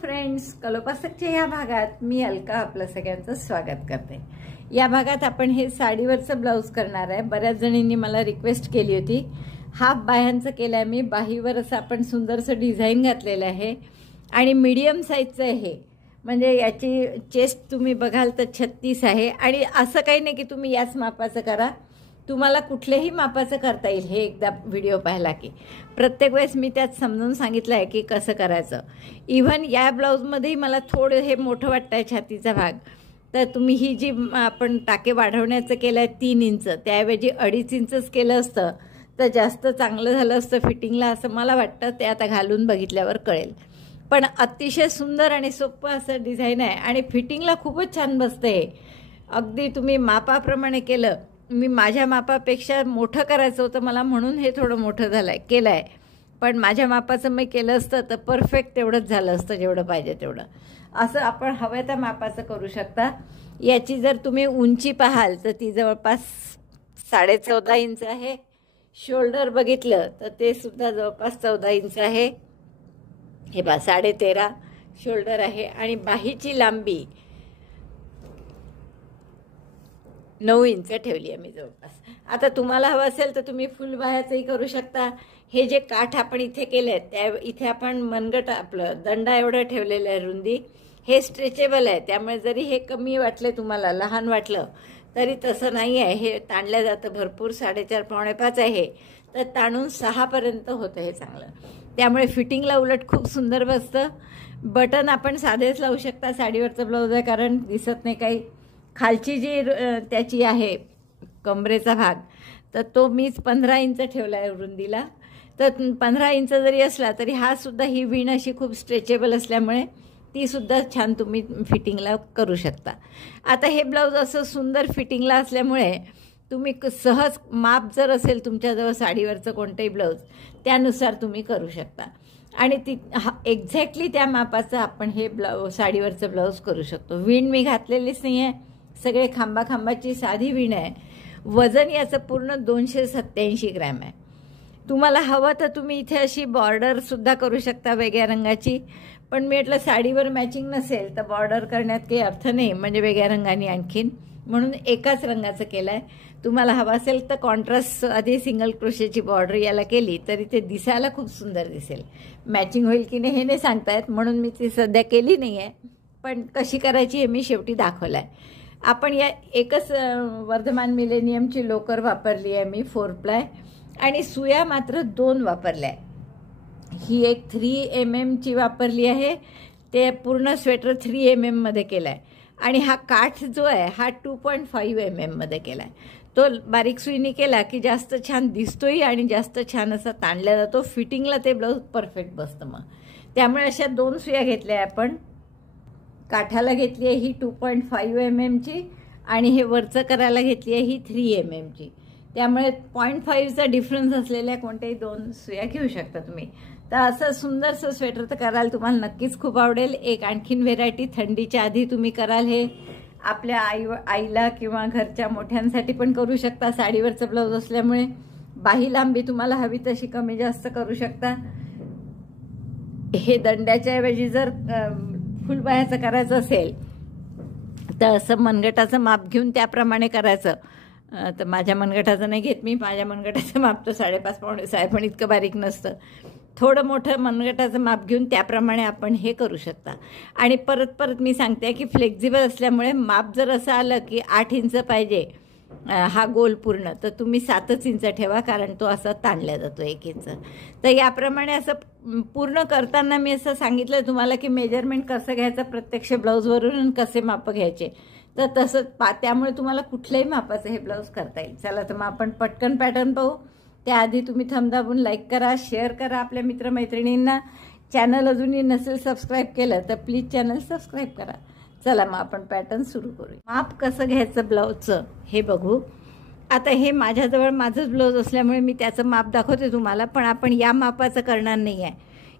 Friends, कलोपासकच्या या भागात मी अलका आपलं सगळ्यांचं स्वागत करते। या भागात आपण हे साडीवरचं ब्लाउज करणार आहे। बऱ्याच जणींनी मला रिक्वेस्ट केली होती। हाफ बाह्यांचं केलंय मी, बाहीवर असं आपण सुंदरसं डिझाइन घातलेलं आहे आणि मीडियम साईजचं आहे। म्हणजे याची चेस्ट तुम्ही बघाल तर 36 आहे आणि असं काही नाही की तुम्ही याच मापाचं करा, तुम्हाला कुठल्याही मापाचं करता येईल। हे एकदा व्हिडिओ पाहिला की प्रत्येक वेळेस मी त्यात समजून सांगितलं आहे की कसं करायचं। इव्हन या ब्लाऊजमध्येही मला थोडं हे मोठं वाटतंय छातीचा भाग, तर तुम्ही ही जी आपण टाके वाढवण्याचं केलं आहे 3 इंच, त्याऐवजी 2.5 इंचच केलं असतं तर जास्त चांगलं झालं असतं फिटिंगला, असं मला वाटतं। ते आता घालून बघितल्यावर कळेल। पण अतिशय सुंदर आणि सोपं असं डिझाईन आहे आणि फिटिंगला खूपच छान बसतं। हे अगदी तुम्ही मापाप्रमाणे केलं। मी माझ्या मापापेक्षा मोठं करायचं होतं मला, म्हणून हे थोडं मोठं केलं आहे। पण माझ्या मापाचं मी केलं असतं तर परफेक्ट तेवढंच झालं असतं, जेवढं पाहिजे तेवढं। असं आपण हव्या त्या मापाचं करू शकता। याची जर तुम्ही उंची पाहाल तर ती जवळपास 14.5 इंच आहे। शोल्डर बघितलं तर ते सुद्धा जवळपास 14 इंच आहे। हे पहा 13.5 शोल्डर आहे आणि बाहीची लांबी 9 इंच ठेवली आहे मी जवळपास। आता तुम्हाला हवं असेल तर तुम्ही फुल बाह्याचंही करू शकता। हे जे काठ आपण इथे केले त्या इथे आपण मनगट आपलं दंडा एवढं ठेवलेलं आहे रुंदी। हे स्ट्रेचेबल आहे, त्यामुळे जरी हे कमी वाटले तुम्हाला, लहान वाटलं तरी तसं नाही आहे। हे ताणलं जातं भरपूर, 4.5 पावणे 5 आहे तर ताणून 6 पर्यंत होतं हे चांगलं। त्यामुळे फिटिंगला उलट खूप सुंदर बसतं। बटन आपण साधेच लावू शकता, साडीवरचं ब्लाऊज आहे कारण दिसत नाही काही। खालची जी त्याची आहे कमरेचा भाग, तर तो मीच 15 इंच ठेवला आहे रुंदीला। तर 15 इंच जरी असला तरी हा सुद्धा ही विण अशी खूप स्ट्रेचेबल असल्यामुळे ती सुद्धा छान तुम्ही फिटिंगला करू शकता। आता हे ब्लाऊज असं सुंदर फिटिंगला असल्यामुळे तुम्ही सहज माप जर असेल तुमच्याजवळ साडीवरचं कोणतंही ब्लाऊज, त्यानुसार तुम्ही करू शकता आणि ती एक्झॅक्टली त्या मापाचं आपण हे साडीवरचं ब्लाऊज करू शकतो। विण मी घातलेलीच नाही आहे, सगळे खांबाची साधी विण आहे। वजन याचं पूर्ण 287 ग्रॅम आहे। तुम्हाला हवं तर तुम्ही इथे अशी बॉर्डरसुद्धा करू शकता वेगळ्या रंगाची, पण मी म्हटलं साडीवर मॅचिंग नसेल तर बॉर्डर करण्यात काही अर्थ नाही, म्हणजे वेगळ्या रंगाने आणखीन, म्हणून एकाच रंगाचं केलं आहे। तुम्हाला हवं असेल तर कॉन्ट्रास्ट आधी सिंगल क्रोशेची बॉर्डर याला केली तरी ते दिसायला खूप सुंदर दिसेल। मॅचिंग होईल की नाही हे नाही सांगता येत, म्हणून मी ती सध्या केली नाही आहे, पण कशी करायची हे मी शेवटी दाखवलं आहे। आपण या एकच वर्धमान मिलेनियमची लोकर वापरली आहे मी 4 प्लाय, आणि सुया मात्र 2 वापरल्या आहे। ही एक 3 mm ची वापरली आहे, ते पूर्ण स्वेटर 3 mm मध्ये केला आहे आणि हा काठ जो आहे हा 2.5 mm मध्ये केला आहे। तो बारीक सुईने केला की जास्त छान दिसतोही आणि जास्त छान असा ताणला जातो। फिटिंगला ते ब्लाऊज परफेक्ट बसतं मग। त्यामुळे अशा 2 सुया घेतल्या आपण। काठाला घेतली आहे ही 2.5 mm ची आणि हे वरचं करायला घेतली आहे ही 3 mm ची। त्यामुळे 0.5चा डिफरन्स असलेल्या कोणत्याही 2 सुया घेऊ शकता तुम्ही। तर असं सुंदरसं स्वेटर तर कराल, तुम्हाला नक्कीच खूप आवडेल। एक आणखीन व्हेरायटी थंडीच्या आधी तुम्ही कराल, हे आपल्या आईला किंवा घरच्या मोठ्यांसाठी पण करू शकता। साडीवरचं ब्लाऊज असल्यामुळे बाही लांबी तुम्हाला हवी तशी कमी जास्त करू शकता। हे दंड्याच्या ऐवजी जर फुलबाह्याचं करायचं असेल तर असं मनगटाचं माप घेऊन त्याप्रमाणे करायचं। तर माझ्या मनगटाचं नाही घेत मी, माझ्या मनगटाचं माप तर 5.5 पावणे 6 पण इतकं बारीक नसतं। थोडं मोठं मनगटाचं माप घेऊन त्याप्रमाणे आपण हे करू शकता। आणि परत मी सांगते की फ्लेक्झिबल असल्यामुळे माप जर असं आलं की 8 इंच पाहिजे हा गोल पूर्ण, तर तुम्ही 7च इंच ठेवा, कारण तो असा ताणला जातो 1 इंच। तर याप्रमाणे असं पूर्ण करताना मी असं सांगितलं तुम्हाला की मेजरमेंट कसं घ्यायचं प्रत्यक्ष ब्लाऊजवरून, कसे माप घ्यायचे, तर तसं त्यामुळे तुम्हाला कुठल्याही मापाचं हे ब्लाऊज करता येईल। चला तर मग आपण पटकन पॅटर्न पाहू। त्याआधी तुम्ही थंब दाबून लाईक करा, शेअर करा आपल्या मित्रमैत्रिणींना। चॅनल अजूनही नसेल सबस्क्राईब केलं तर प्लीज चॅनल सबस्क्राईब करा। चला मग आपण पॅटर्न सुरू करू। माप कसं घ्यायचं ब्लाऊजचं हे बघू। आता हे माझ्याजवळ माझंच ब्लाऊज असल्यामुळे मी त्याचं माप दाखवते तुम्हाला, पण आपण या मापाचं करणार नाही आहे।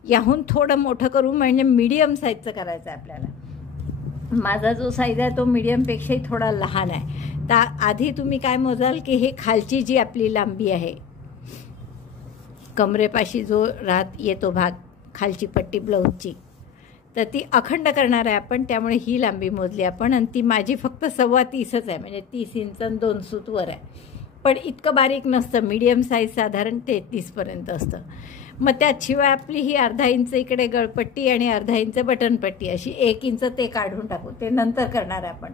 याहून थोडं मोठं करू, म्हणजे मीडियम साईजचं करायचं आहे आपल्याला। माझा जो साईज आहे तो मीडियमपेक्षाही थोडा लहान आहे। तर आधी तुम्ही काय मोजाल की हे खालची जी आपली लांबी आहे, कमरेपाशी जो येतो भाग, खालची पट्टी ब्लाऊजची, तर ती अखंड करणार आहे आपण, त्यामुळे ही लांबी मोजली आपण आणि ती माझी फक्त 30.25 आहे, म्हणजे 30 इंच आणि 2 सूत वर आहे. पण इतकं बारीक नसतं, मीडियम साईज साधारण 33पर्यंत असतं. मग त्याशिवाय आपली ही अर्धा इंच इकडे गळपट्टी आणि अर्धा इंच बटनपट्टी, अशी 1 इंच ते काढून टाकू, ते नंतर करणार आहे आपण.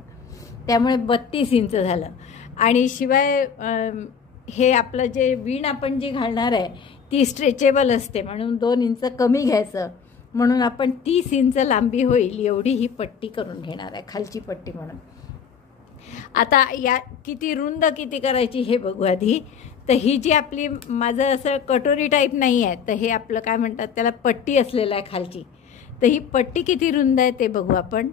त्यामुळे 32 इंच झालं. आणि शिवाय हे आपलं जे वीण आपण जी घालणार आहे ती स्ट्रेचेबल असते, म्हणून 2 इंच कमी घ्यायचं. म्हणून आपण 30 इंच लांबी होईल एवढी ही पट्टी करून घेणार आहे, खालची पट्टी म्हणून. आता या किती रुंद किती करायची हे बघू आधी. तर ही जी आपली, माझं असं कटोरी टाईप नाही आहे, तर हे आपलं काय म्हणतात त्याला, पट्टी असलेलं आहे खालची. तर ही पट्टी किती रुंद आहे ते बघू आपण.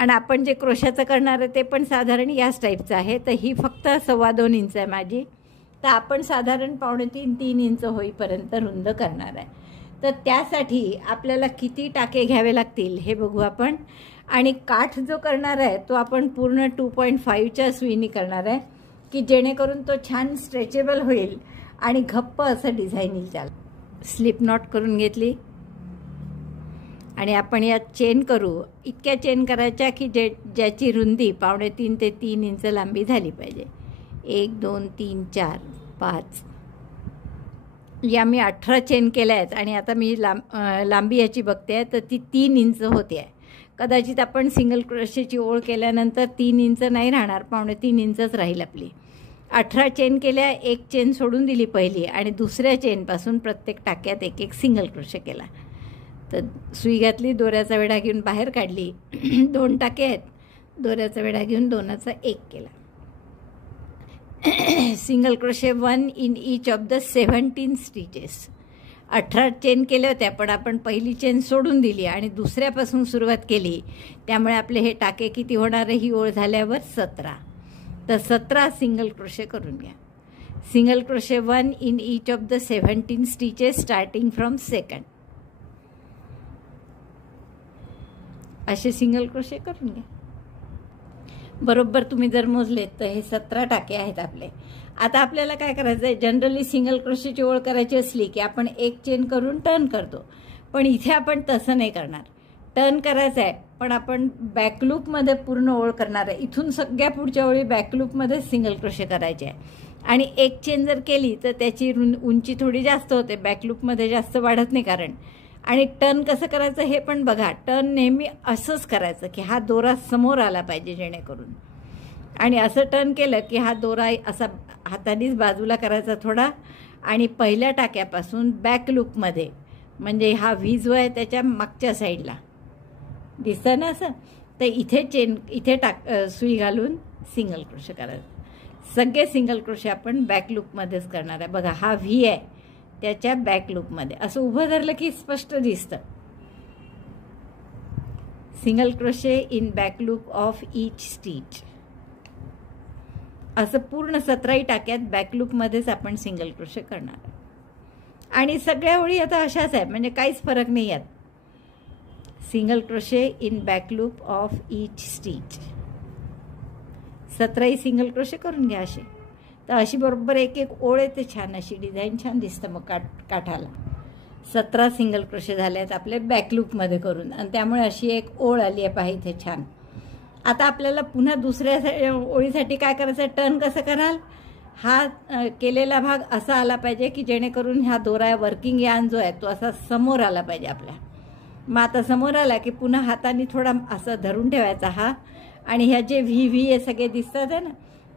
आणि आपण जे क्रोशाचं करणार आहे ते पण साधारण याच टाईपचं आहे. तर ही फक्त 2.25 इंच आहे माझी. तर आपण साधारण 2.5-3 इंच होईपर्यंत रुंद करणार आहे. तर त्यासाठी आपल्याला किती टाके घ्यावे लागतील हे बघू आपण. आणि काठ जो करणार आहे तो आपण पूर्ण 2.5च्या सुईनी करणार आहे, की जेणेकरून तो छान स्ट्रेचेबल होईल आणि घप्प असं डिझाईन येईल त्याला. स्लिप नॉट करून घेतली आणि आपण यात चेन करू. इतक्या चेन करायच्या की ज्याची रुंदी 2.5 ते 3 इंच लांबी झाली पाहिजे. 1 2 3 4 5 या मी 18 चेन केल्या आहेत. आणि आता मी लांबी याची बघते आहे तर ती 3 इंच होते आहे. कदाचित आपण सिंगल क्रोशेची ओळ केल्यानंतर 3 इंच नाही राहणार, 2.5 इंचच राहील आपली. 18 चेन केल्या, 1 चेन सोडून दिली पहिली आणि दुसऱ्या चेनपासून प्रत्येक टाक्यात 1 सिंगल क्रोशे केला. तर सुई घातली, दोऱ्याचा वेढा घेऊन बाहेर काढली. 2 टाके आहेत, दोऱ्याचा वेढा घेऊन 2चा 1 केला. Single crochet 1 in each of the 17 stitches. 18 chain केल्या होत्या, पण आपण पहिली चेन सोडून दिली आणि दुसऱ्यापासून सुरुवात केली. त्यामुळे आपले हे टाके किती होणार आहे ही ओळ झाल्यावर 17. तर 17 सिंगल क्रोशे करून घ्या. Single crochet 1 in each of the 17 stitches starting from second. असे सिंगल क्रोशे करून घ्या. बरोबर तुम्ही जर मोजले तर हे 17 टाके आहेत आपले. आता आपल्याला काय करायचं आहे, जनरली सिंगल क्रोशेची ओळ करायची असली की आपण 1 चेन करून टर्न करतो. पण इथे आपण तसं नाही करणार. टर्न करायचं आहे, पण आपण बॅकलूपमध्ये पूर्ण ओळ करणार आहे. इथून सगळ्या पुढच्या ओळी बॅकलूपमध्ये सिंगल क्रोशे करायचे आहे. आणि 1 चेन जर केली तर त्याची उंची थोडी जास्त होते, बॅकलूपमध्ये जास्त वाढत नाही कारण. आणि टर्न कसं करायचं हे पण बघा. टर्न नेहमी असंच करायचं की हा दोरा समोर आला पाहिजे जेणेकरून. आणि असं टर्न केलं की हा दोरा असा हातानेच बाजूला करायचा थोडा आणि पहिल्या टाक्यापासून बॅक लूपमध्ये, म्हणजे हा व्ही जो आहे त्याच्या मागच्या साईडला दिसतं ना असं, तर इथे सुई घालून सिंगल क्रोशे करायचं. सगळे सिंगल क्रोशे आपण बॅक लूपमध्येच करणार आहे. बघा हा व्ही आहे त्याच्या बॅक लूपमध्ये, असं उभं धरलं की स्पष्ट दिसतं. Single crochet in back loop of each stitch. असं पूर्ण 17 टाक्यात बॅकलूपमध्येच आपण सिंगल क्रोशे करणार आहे. आणि सगळ्या ओळी आता अशाच आहे, म्हणजे काहीच फरक नाही यात. Single crochet in back loop of each stitch. 17 single crochet करून घ्या असे. तर अशी बरोबर 1 ओळ येते छान, अशी डिझाईन छान दिसतं मग काठाला. 17 सिंगल क्रोशे झाले आहेत आपले बॅकलूपमध्ये करून, आणि त्यामुळे अशी 1 ओळ आली आहे पहा इथे छान. आता आपल्याला पुन्हा दुसऱ्या ओळीसाठी काय करायचं, टर्न कसं कराल, हा केलेला भाग असा आला पाहिजे की जेणेकरून ह्या दोरा वर्किंग यार्न जो आहे तो असा समोर आला पाहिजे आपल्या. मग आता समोर आला की पुन्हा हाताने थोडा असं धरून ठेवायचा हा. आणि ह्या जे व्ही हे सगळे दिसतात आहे ना,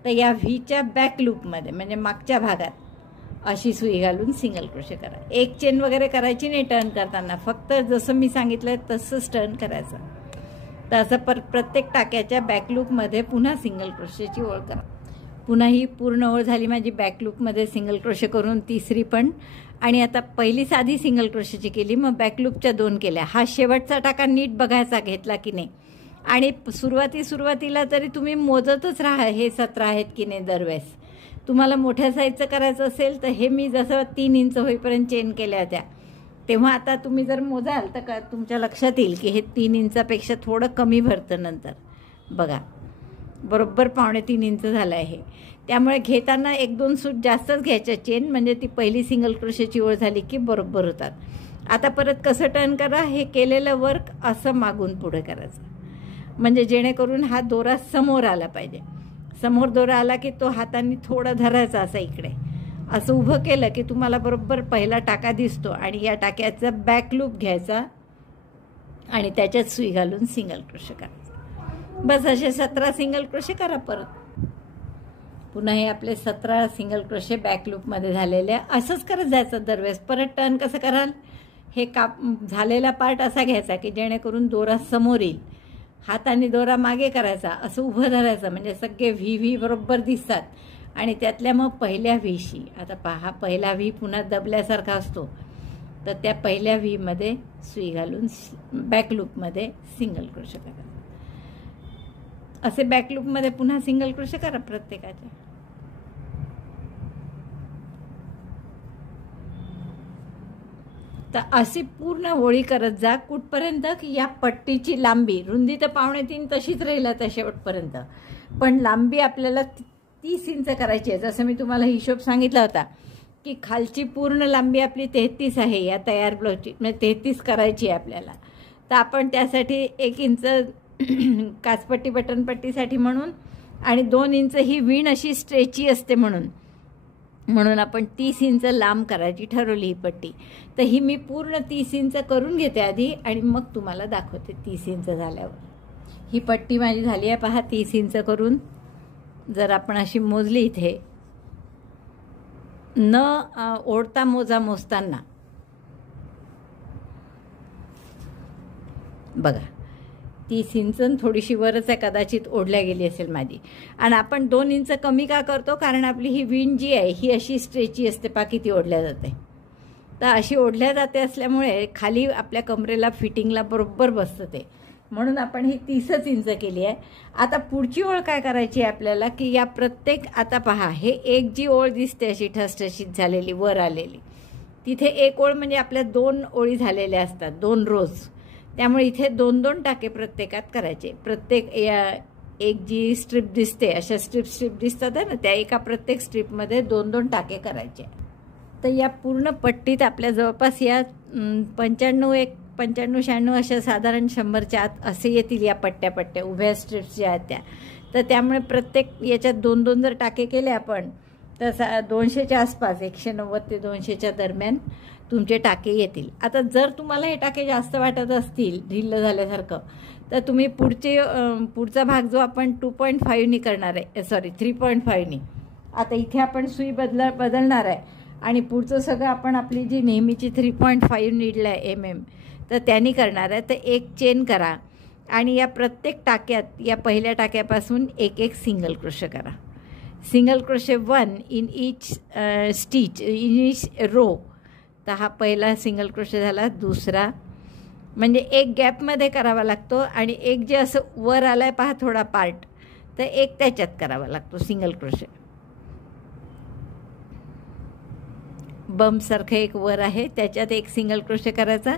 तर या व्हीच्या बॅक लूपमध्ये म्हणजे मागच्या भागात अशी सुई घालून सिंगल क्रोशे करा. 1 चेन वगैरे करायची नाही टर्न करताना, फक्त जसं मी सांगितलं तसंच टर्न करायचं. तर असं प्रत्येक टाक्याच्या बॅकलूपमध्ये पुन्हा सिंगल क्रोशेची ओळ करा. पुन्हा ही पूर्ण ओळ झाली माझी बॅकलूपमध्ये सिंगल क्रोशे करून, तिसरी पण. आणि आता पहिली साधी सिंगल क्रोशेची केली, मग बॅकलूपच्या 2 केल्या. हा शेवटचा टाका नीट बघायचा घेतला की नाही. आणि सुरुवातीला तरी तुम्ही मोजतच राहा हे 17 आहेत की नाही दरवेळेस. तुम्हाला मोठ्या साईजचं करायचं असेल तर हे मी जसं 3 इंच होईपर्यंत चेन केल्या होत्या, तेव्हा आता तुम्ही जर मोजाल तर तुमच्या लक्षात येईल की हे 3 इंचापेक्षा थोडं कमी भरतं नंतर. बघा बरोबर 2.5 इंच झालं आहे. त्यामुळे घेताना 1-2 सूट जास्तच घ्यायच्या चेन, म्हणजे ती पहिली सिंगल क्रोशेची ओळ झाली की बरोबर होतात. आता परत कसं टर्न करा, हे केलेलं वर्क असं मागून पुढे करायचं, म्हणजे जेणेकरून हा दोरा समोर आला पाहिजे. समोर दोरा आला की तो हाताने थोडा धरायचा असा इकडे, असं उभं केलं की तुम्हाला बरोबर पहिला टाका दिसतो आणि या टाक्याचा बॅक लूप घ्यायचा आणि त्याच्यात सुई घालून सिंगल क्रोशे करायचं. बस असे 17 सिंगल क्रोशे करा. परत पुन्हा हे आपले 17 सिंगल क्रोशे बॅक लूपमध्ये झालेले. असंच करत जायचं दरवेळेस. परत टर्न कसं कराल, हे झालेला पार्ट असा घ्यायचा की जेणेकरून दोरा समोर येईल, हाताने दोरा मागे करायचा, असं उभं धरायचं, म्हणजे सगळे व्ही बरोबर दिसतात. आणि त्यातल्या मग पहिल्या व्हीशी, आता पहा पहिला व्ही पुन्हा दबल्यासारखा असतो, तर त्या पहिल्या व्हीमध्ये सुई घालून बॅक लूपमध्ये सिंगल क्रोशे करा. असे बॅक लूपमध्ये पुन्हा सिंगल क्रोशे करा प्रत्येकाच्या. तर अशी पूर्ण ओळी करत जा कुठपर्यंत की या पट्टीची लांबी, रुंदी तर 2.5 तशीच राहील आता शेवटपर्यंत, पण लांबी आपल्याला 30 इंच करायची आहे. जसं मी तुम्हाला हिशोब सांगितला होता की खालची पूर्ण लांबी आपली 33 आहे या तयार ब्लाऊजची, म्हणजे 33 करायची आहे आपल्याला. तर आपण त्यासाठी 1 इंच काचपट्टी बटनपट्टीसाठी म्हणून आणि 2 इंच ही वीण अशी स्ट्रेची असते म्हणून आपण 30 इंच लांब करायची ठरवली ही पट्टी. तर ही मी पूर्ण 30 इंच करून घेते आधी आणि मग तुम्हाला दाखवते 30 इंच झाल्यावर. ही पट्टी माझी झाली आहे पहा 30 इंच करून. जर आपण अशी मोजली इथे न ओढता मोजताना बघा 30 इंच थोडीशी वरच आहे, कदाचित ओढल्या गेली असेल माझी. आणि आपण 2 इंच कमी का करतो, कारण आपली ही वीण जी आहे ही अशी स्ट्रेची असते पहा, किती ओढल्या जाते. तर अशी ओढल्या जाते असल्यामुळे खाली आपल्या कमरेला फिटिंगला बरोबर बसतं ते, म्हणून आपण ही 30 इंच केली आहे. आता पुढची ओळ काय करायची आहे आपल्याला की या प्रत्येक, आता पहा हे एक जी ओळ दिसते अशी ठसठशीत झालेली वर आलेली, तिथे एक ओळ म्हणजे आपल्या 2 ओळी झालेल्या असतात, 2 रोज. त्यामुळे इथे 2-2 टाके प्रत्येकात करायचे. प्रत्येक एक जी स्ट्रिप दिसते, अशा स्ट्रिप दिसतात ना, त्या एका प्रत्येक स्ट्रिपमध्ये 2-2 टाके करायचे. तर या पूर्ण पट्टीत आपल्या जवळपास या 95-96 अशा साधारण 100च्या आत असे येतील या पट्ट्या उभ्या स्ट्रिप्स ज्या आहेत त्या. तर त्यामुळे प्रत्येक याच्यात 2-2 जर टाके केले आपण तर 200च्या आसपास, 190 ते 200च्या दरम्यान तुमचे टाके येतील. आता जर तुम्हाला हे टाके जास्त वाटत असतील ढिल्लं झाल्यासारखं, तर तुम्ही पुढचा भाग जो आपण 2.5नी करणार आहे, सॉरी 3.5नी, आता इथे आपण सुई बदलणार आहे आणि पुढचं सगळं आपण आपली जी नेहमीची 3.5 नीडल आहे MM, तर त्यांनी करणार आहे. तर एक चेन करा आणि या प्रत्येक टाक्यात या पहिल्या टाक्यापासून एक सिंगल क्रोशे करा. Single crochet 1 in each stitch in each row. तर हा पहिला सिंगल क्रोशे झाला. दुसरा म्हणजे एक गॅपमध्ये करावा लागतो आणि एक जे असं वर आलाय पहा थोडा पार्ट, तर एक त्याच्यात करावा लागतो सिंगल क्रोशे. बम्पसारखं एक वर आहे त्याच्यात एक सिंगल क्रोशे करायचा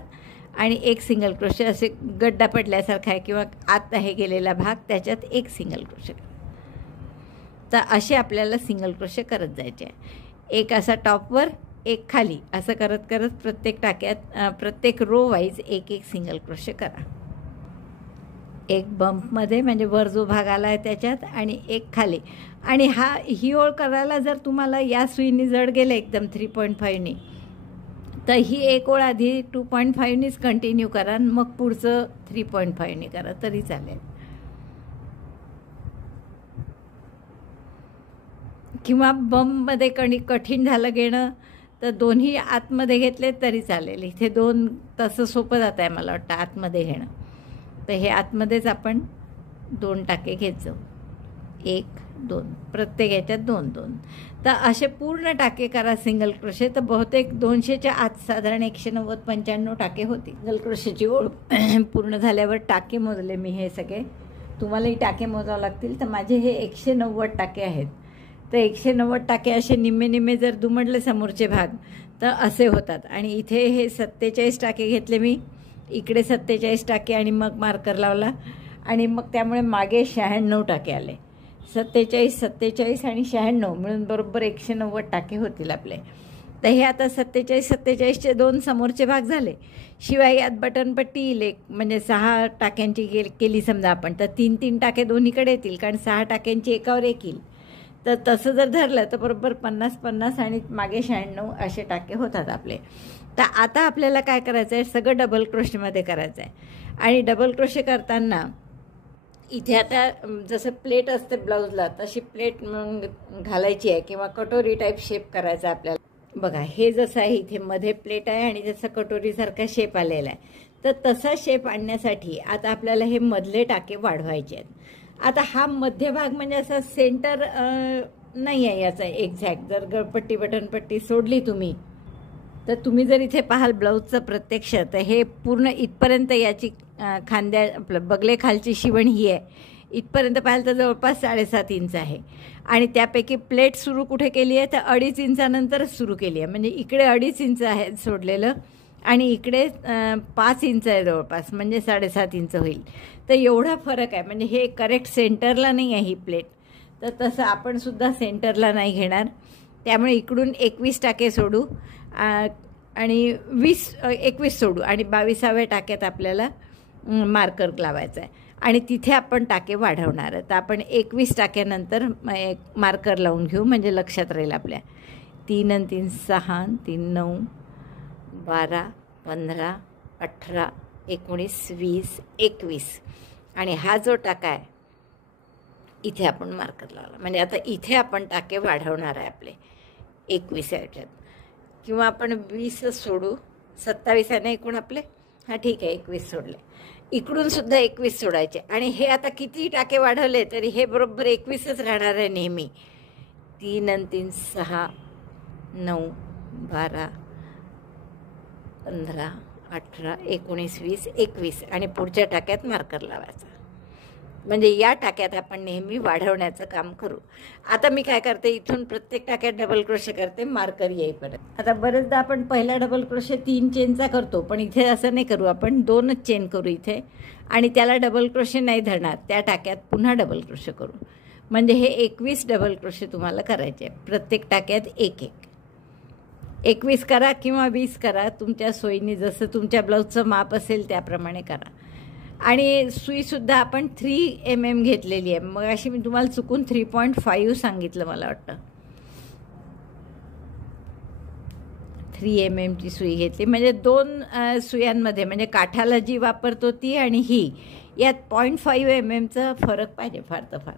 आणि एक सिंगल क्रोशे असे गड्डा पडल्यासारखा आहे किंवा आत आहे गेलेला भाग, त्याच्यात एक सिंगल क्रोशे करा. तर असे आपल्याला सिंगल क्रोशे करत जायचे. एक असा टॉपवर एक खाली असं करत करत प्रत्येक टाक्यात प्रत्येक रो वाईज एक सिंगल क्रोशे करा. एक बम्पमध्ये म्हणजे वर जो भाग आला आहे त्याच्यात आणि एक खाली. आणि ही ओळ करायला जर तुम्हाला या सुईनी जड गेलं एकदम 3.5नी, तर ही एक ओळ आधी 2.5नीच कंटिन्यू करा, मग पुढचं 3.5नी करा तरी चालेल. किंवा बम्पमध्ये कठीण झालं घेणं तर दोन्ही आतमध्ये घेतले तरी चालेल. इथे 2 तसं सोपं जात आहे मला वाटतं आतमध्ये घेणं. तर हे आतमध्येच आपण 2 टाके घेत जाऊ, 1-2 प्रत्येक याच्यात 2-2. तर असे पूर्ण टाके करा सिंगल क्रोशे. तर बहुतेक 200च्या आत साधारण 190-95 टाके होतील. सिंगल क्रोशेची ओळ पूर्ण झाल्यावर टाके मोजले मी हे सगळे, तुम्हालाही टाके मोजावं लागतील. तर माझे हे 190 टाके आहेत. तर 190 टाके असे निम्मे जर दुमडले समोरचे भाग तर असे होतात. आणि इथे हे 47 टाके घेतले मी, इकडे 47 टाके आणि मग मार्कर लावला आणि मग त्यामुळे मागे 96 टाके आले. 47 आणि 96 मिळून बरोबर 190 टाके होतील आपले. तर हे आता 47-47चे 2 समोरचे भाग झाले. शिवाय यात बटनपट्टी येईल म्हणजे 6 टाक्यांची केली समजा आपण, तर 3-3 टाके दोन्हीकडे येतील, कारण 6 टाक्यांची एकावर एक येईल. तर तसं जर धरलं तर बरोबर 50-50 आणि मागे 96 असे टाके होतात आपले. तर आता आपल्याला काय करायचं आहे, सगळं डबल क्रोशेमध्ये करायचं आहे. आणि डबल क्रोशे करताना इथे आता जसं प्लेट असते ब्लाऊजला, तशी प्लेट घालायची आहे किंवा कटोरी टाईप शेप करायचा आपल्याला. बघा, हे जसं आहे इथे मध्ये प्लेट आहे आणि जसं कटोरीसारखा शेप आलेला आहे. तर तसा शेप आणण्यासाठी आता आपल्याला हे मधले टाके वाढवायचे आहेत. आता हा मध्यभाग म्हणजे असा सेंटर नाही आहे याचा एक्झॅक्ट. जर गळपट्टी बटनपट्टी सोडली तुम्ही, तर तुम्ही जर इथे पाहाल ब्लाऊजचं प्रत्यक्ष, तर हे पूर्ण इथपर्यंत याची आपलं बगले खालची शिवण ही आहे. इथपर्यंत पाहाल तर जवळपास 7.5 इंच आहे. आणि त्यापैकी प्लेट सुरू कुठे केली आहे, तर 2.5 इंचानंतरच सुरू केली आहे. म्हणजे इकडे 2.5 इंच आहे सोडलेलं आणि इकडे 5 इंच आहे जवळपास, म्हणजे 7.5 इंच होईल. तर एवढा फरक आहे. म्हणजे हे करेक्ट सेंटरला नाही आहे ही प्लेट. तर तसं आपण सुद्धा सेंटरला नाही घेणार. त्यामुळे इकडून 21 टाके सोडू आणि 21 सोडू आणि 22व्या टाक्यात आपल्याला मार्कर लावायचा आहे आणि तिथे आपण टाके वाढवणार आहे. तर आपण 21 टाक्यानंतर एक मार्कर लावून घेऊ, म्हणजे लक्षात राहील आपल्या. 3 आणि 3 6, 3 9, 12, 15, 18, 19, 20, 21 आणि हा जो टाका आहे इथे आपण मार्कर लावला. म्हणजे आता इथे आपण टाके वाढवणार आहे आपले 21 याच्यात, किंवा आपण 20 सोडू. 27 आहे ना एकूण आपले. हां ठीक आहे, 21 सोडले. इकडून सुद्धा 21 सोडायचे आणि हे आता किती टाके वाढवले तरी हे बरोबर 21च राहणार आहे नेहमी. 3 आणि 3 6, 9, 12, 15, 18, 19, 20, 21 आणि पुढच्या टाक्यात मार्कर लावायचा. म्हणजे या टाक्यात आपण नेहमी वाढवण्याचं काम करू. आता मी काय करते, इथून प्रत्येक टाक्यात डबल क्रोशे करते मार्कर येईपर्यंत. आता बरेचदा आपण पहिला डबल क्रोशे 3 चेनचा करतो, पण इथे असं नाही करू. आपण 2च चेन करू इथे आणि त्याला डबल क्रोशे नाही धरणार. त्या टाक्यात पुन्हा डबल क्रोशे करू. म्हणजे हे 21 डबल क्रोशे तुम्हाला करायचे. प्रत्येक टाक्यात 1-1. 21 करा किंवा 20 करा, तुमच्या सोयीने जसं तुमच्या ब्लाऊजचं माप असेल त्याप्रमाणे करा. आणि सुईसुद्धा आपण 3 mm घेतलेली आहे. मग अशी मी तुम्हाला चुकून 3.5 सांगितलं मला वाटतं. 3 mm सुई घेतली. म्हणजे 2 सुयांमध्ये, म्हणजे काठाला जी वापरतो ती आणि ही, यात 0.5 mm फरक पाहिजे फार तर फार.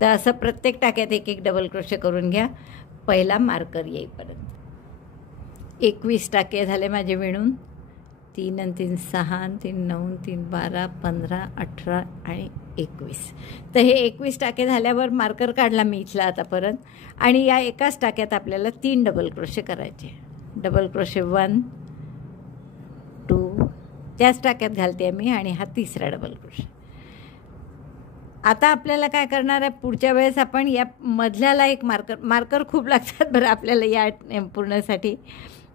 तर असं प्रत्येक टाक्यात 1-1 डबल क्रोशे करून घ्या पहिला मार्कर येईपर्यंत. 21 टाके झाले माझे विणून. 3 आणि 3 6, 3 9, 3 12, 15, 18 आणि 21. तर हे 21 टाके झाल्यावर मार्कर काढला मी इथला आता परत. आणि या एकाच टाक्यात आपल्याला 3 डबल क्रोशे करायचे. डबल क्रोशे 1 2, त्याच टाक्यात घालते मी आणि हा 3रा डबल क्रोशे. आता आपल्याला काय करणार आहे, पुढच्या वेळेस आपण या मधल्याला एक मार्कर खूप लागतात बरं आपल्याला या पूर्णसाठी.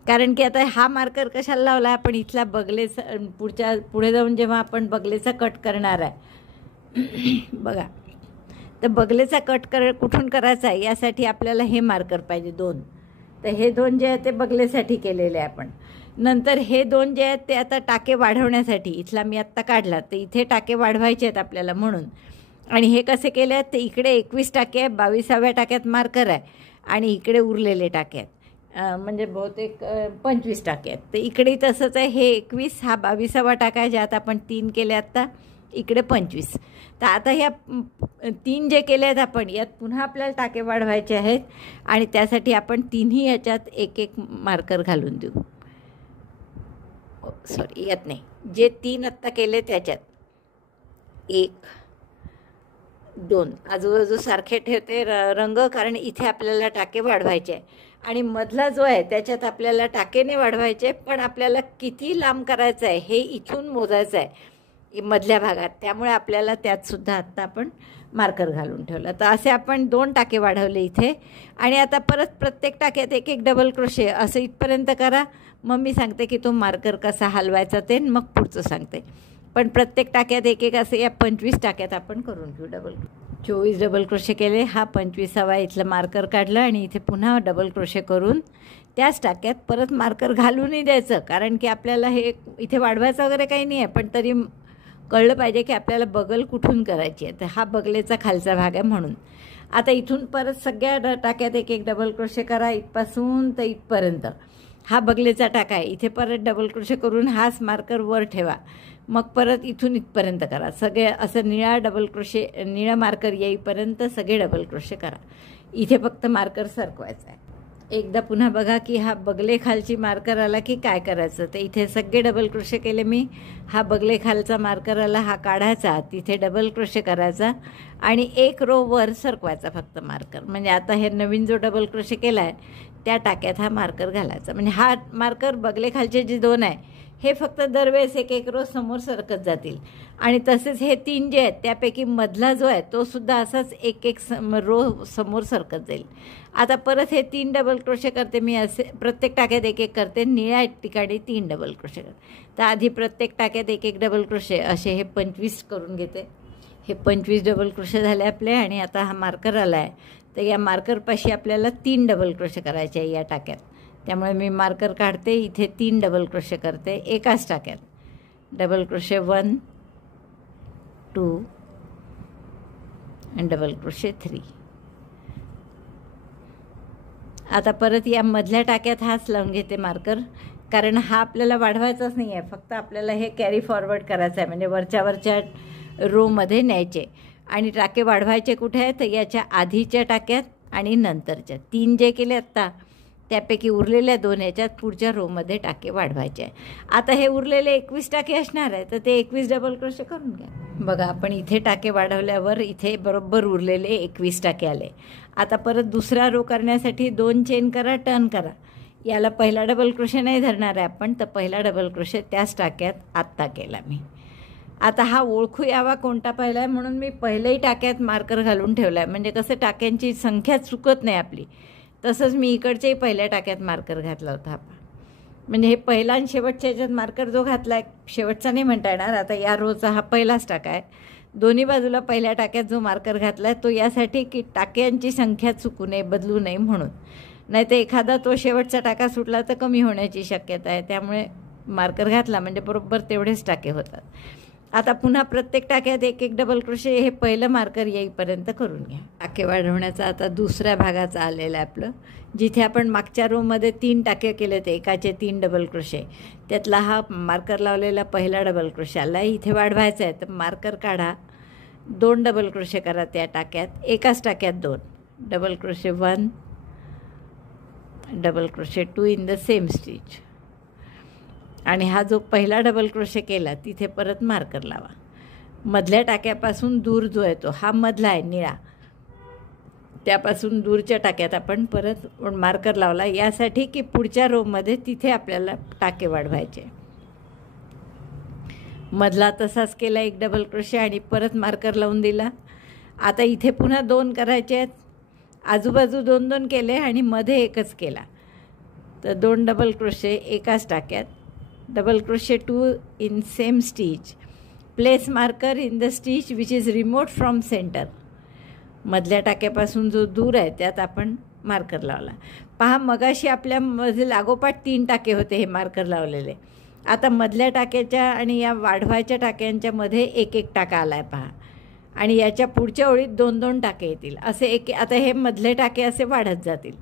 कारण की आता हा मार्कर कशाला लावला, आपण इथला बगलेचा पुढे जाऊन जेव्हा आपण बगलेचा कट करणार आहे बघा, तर बगलेचा कट कुठून करायचा आहे यासाठी आपल्याला हे मार्कर पाहिजे 2. तर हे 2 जे आहे ते बगलेसाठी केलेले आहे आपण. नंतर हे 2 जे आहेत ते आता टाके वाढवण्यासाठी, इथला मी आत्ता काढला तर इथे टाके वाढवायचे आहेत आपल्याला म्हणून. आणि हे कसे केले आहेत, ते इकडे 21 टाके आहे, 22व्या टाक्यात मार्कर आहे आणि इकडे उरलेले टाके आहेत. म्हणजे बहुतेक 25 टाके आहेत. तर इकडे तसंच आहे. हे 21, हा 22वा टाका आहे ज्यात आपण 3 केले आत्ता, इकडे 25. तर आता ह्या 3 जे केले आहेत आपण, यात पुन्हा आपल्याला टाके वाढवायचे आहेत आणि त्यासाठी आपण 3ही याच्यात 1-1 मार्कर घालून देऊ. सॉरी, यात नाही, जे 3 आत्ता केले त्याच्यात 1 2 आजूबाजू सारखे ठेवते रंग, कारण इथे आपल्याला टाके वाढवायचे आहे. आणि मधला जो आहे त्याच्यात आपल्याला टाकेने वाढवायचे, पण आपल्याला किती लांब करायचं आहे हे इथून मोजायचं आहे मधल्या भागात. त्यामुळे आपल्याला त्यातसुद्धा आत्ता आपण मार्कर घालून ठेवलं. तर असे आपण 2 टाके वाढवले इथे. आणि आता परत प्रत्येक टाक्यात 1-1 डबल क्रोशे असं इथपर्यंत करा. मग मी सांगते की तो मार्कर कसा हलवायचा ते, मग पुढचं सांगते. पण प्रत्येक टाक्यात 1-1 असं या 25 टाक्यात आपण करून घेऊ डबल. 24 डबल क्रोशे केले. हा 25वा इथलं मार्कर काढलं आणि इथे पुन्हा डबल क्रोशे करून त्याच टाक्यात परत मार्कर घालूनही द्यायचं, कारण की आपल्याला हे इथे वाढवायचं वगैरे काही नाही आहे, पण तरी कळलं पाहिजे की आपल्याला बगल कुठून करायची आहे. तर हा बगलेचा खालचा भाग आहे म्हणून. आता इथून परत सगळ्या टाक्यात एक एक डबल क्रोशे करा, इथपासून तर इथपर्यंत. हा बगलेचा टाका आहे. इथे परत डबल क्रोशे करून हाच मार्कर वर ठेवा. मग परत इथून इथपर्यंत करा. सगळे असं निळा मार्कर येईपर्यंत सगळे डबल क्रोशे करा. इथे फक्त मार्कर सरकवायचा आहे. एकदा पुन्हा बघा की हा बगले खालची मार्कर आला की काय करायचं. तर इथे सगळे डबल क्रोशे केले मी. हा बगले खालचा मार्कर आला, हा काढायचा, तिथे डबल क्रोशे करायचा आणि एक रो वर सरकवायचा फक्त मार्कर. म्हणजे आता हे नवीन जो डबल क्रोशे केला आहे त्या टाक्यात हा मार्कर घालायचा. म्हणजे हा मार्कर बगले खालचे जे 2 आहे हे फक्त दरवेळेस एक एक रो समोर सरकत जातील. आणि तसेच हे 3 जे आहेत त्यापैकी मधला जो आहे तो सुद्धा असाच एक एक रो समोर सरकत जाईल. आता परत हे 3 डबल क्रोशे करते मी. असे प्रत्येक टाक्यात एक एक करते. निळ्या ठिकाणी 3 डबल क्रोशे करते. तर आधी प्रत्येक टाक्यात एक एक डबल क्रोशे असे हे 25 करून घेते. हे 25 डबल क्रोशे झाले आपले. आणि आता हा मार्कर आला आहे, तर या मार्करपाशी आपल्याला 3 डबल क्रोशे करायचे आहे या टाक्यात. त्यामुळे मी मार्कर काढते, इथे 3 डबल क्रोशे करते एकाच टाक्यात. डबल क्रोशे 1 2 आणि डबल क्रोशे 3. आता परत या मधल्या टाक्यात हाच लावून घेते मार्कर, कारण हा आपल्याला वाढवायचाच नाही आहे, फक्त आपल्याला हे कॅरी फॉरवर्ड करायचं आहे. म्हणजे वरच्या रोमध्ये न्यायचे. आणि टाके वाढवायचे कुठे आहेत, तर याच्या आधीच्या टाक्यात आणि नंतरच्या 3 जे केले आत्ता त्यापैकी उरलेल्या 2 याच्यात पुढच्या रोमध्ये टाके वाढवायचे आहे. आता हे उरलेले 21 टाके असणार आहे, तर ते 21 डबल क्रोशे करून घ्या. बघा आपण इथे टाके वाढवल्यावर इथे बरोबर उरलेले 21 टाके आले. आता परत दुसरा रो करण्यासाठी 2 चेन करा, टर्न करा. याला पहिला डबल क्रोशे नाही धरणार आहे आपण, तर पहिला डबल क्रोशे त्याच टाक्यात आत्ता केला मी. आता हा ओळखू यावा कोणता पहिला आहे म्हणून मी पहिल्याही टाक्यात मार्कर घालून ठेवला आहे. म्हणजे कसं टाक्यांची संख्या चुकत नाही आपली. तसंच मी इकडच्याही पहिल्या टाक्यात मार्कर घातला होता. म्हणजे हे पहिला आणि शेवटच्या ह्याच्यात मार्कर जो घातला आहे, शेवटचा नाही म्हणता येणार, आता या रोचा हा पहिलाच टाका आहे. दोन्ही बाजूला पहिल्या टाक्यात जो मार्कर घातला आहे तो यासाठी की टाक्यांची संख्या चुकू नये, बदलू नये म्हणून. नाही तर एखादा तो शेवटचा टाका सुटला तर कमी होण्याची शक्यता आहे. त्यामुळे मार्कर घातला म्हणजे बरोबर तेवढेच टाके होतात. आता पुन्हा प्रत्येक टाक्यात एक एक डबल क्रोशे हे पहिलं मार्कर येईपर्यंत करून घ्या. टाके वाढवण्याचा आता दुसऱ्या भागाचा आलेला आहे आपलं. जिथे आपण मागच्या रोमध्ये 3 टाके केले ते एकाचे 3 डबल क्रोशे, त्यातला हा मार्कर लावलेला पहिला डबल क्रोशे आला. इथे वाढवायचा आहे तर मार्कर काढा, 2 डबल क्रोशे करा त्या टाक्यात. एकाच टाक्यात 2 double crochet 1 double crochet 2 in the same stitch. आणि हा जो पहिला डबल क्रोशे केला तिथे परत मार्कर लावा. मधल्या टाक्यापासून दूर जो आहे तो हा मधला आहे निळा, त्यापासून दूरच्या टाक्यात आपण परत मार्कर लावला यासाठी की पुढच्या रोमध्ये तिथे आपल्याला टाके वाढवायचे. मधला तसाच केला, एक डबल क्रोशे आणि परत मार्कर लावून दिला. आता इथे पुन्हा 2 करायचे आहेत. आजूबाजू 2-2 केले आणि मध्ये एकच केला. तर 2 डबल क्रोशे एकाच टाक्यात. Double crochet 2 in same stitch. Place marker in the stitch which is remote from centre. मधल्या टाक्यापासून जो दूर आहे त्यात आपण मार्कर लावला. पहा मगाशी आपल्यामध्ये लागोपाठ 3 टाके होते हे मार्कर लावलेले. आता मधल्या टाक्याच्या आणि या वाढवायच्या टाक्यांच्या मध्ये एक एक टाका आला आहे पहा. आणि याच्या पुढच्या ओळीत 2-2 टाके येतील असे एक. आता हे मधले टाके असे वाढत जातील.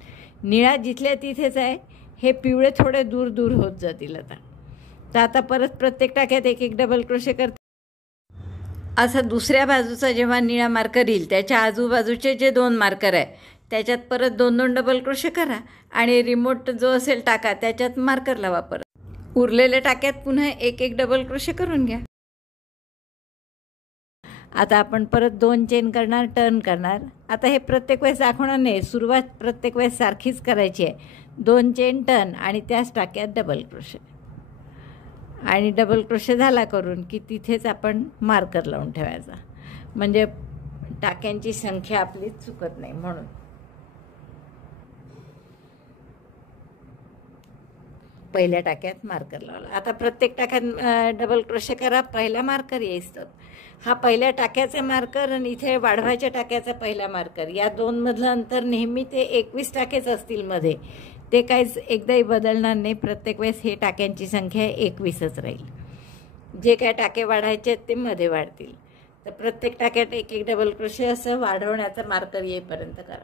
निळा जिथल्या तिथेच आहे, हे पिवळे थोडे दूर दूर होत जातील. आता परत प्रत्येक टाक्यात एक एक डबल क्रोशे करते. असं दुसऱ्या बाजूचा जेव्हा निळा मार्कर येईल त्याच्या आजूबाजूचे जे 2 मार्कर आहे त्याच्यात परत 2-2 डबल क्रोशे करा आणि रिमोट जो असेल टाका त्याच्यात मार्कर लावा. परत उरलेल्या टाक्यात पुन्हा एक एक डबल क्रोशे करून घ्या. आता आपण परत 2 चेन करणार, टर्न करणार. आता हे प्रत्येक वेळेस दाखवणार नाही, सुरुवात प्रत्येक वेळेस सारखीच करायची आहे. 2 चेन, टर्न आणि त्याच टाक्यात डबल क्रोशे. आणि डबल क्रोशे झाला करून की तिथेच आपण मार्कर लावून ठेवायचा, म्हणजे टाक्यांची संख्या आपली चुकत नाही म्हणून. पहिल्या टाक्यात मार्कर लावला. आता प्रत्येक टाक्यात डबल क्रोशे करा, पहिला मार्कर येईस्तोवर. हा पहिल्या टाक्याचा मार्कर आणि इथे वाढवायच्या टाक्याचा पहिला मार्कर, या दोनमधलं अंतर नेहमी ते 21 टाकेच असतील मध्ये, ते काहीच एकदाही बदलणार नाही. प्रत्येक वेळेस हे टाक्यांची संख्या 21च राहील. जे काय टाके वाढायचे आहेत ते मध्ये वाढतील. तर प्रत्येक टाक्यात एक एक डबल क्रोशे असं वाढवण्याचा मार्कर येईपर्यंत करा.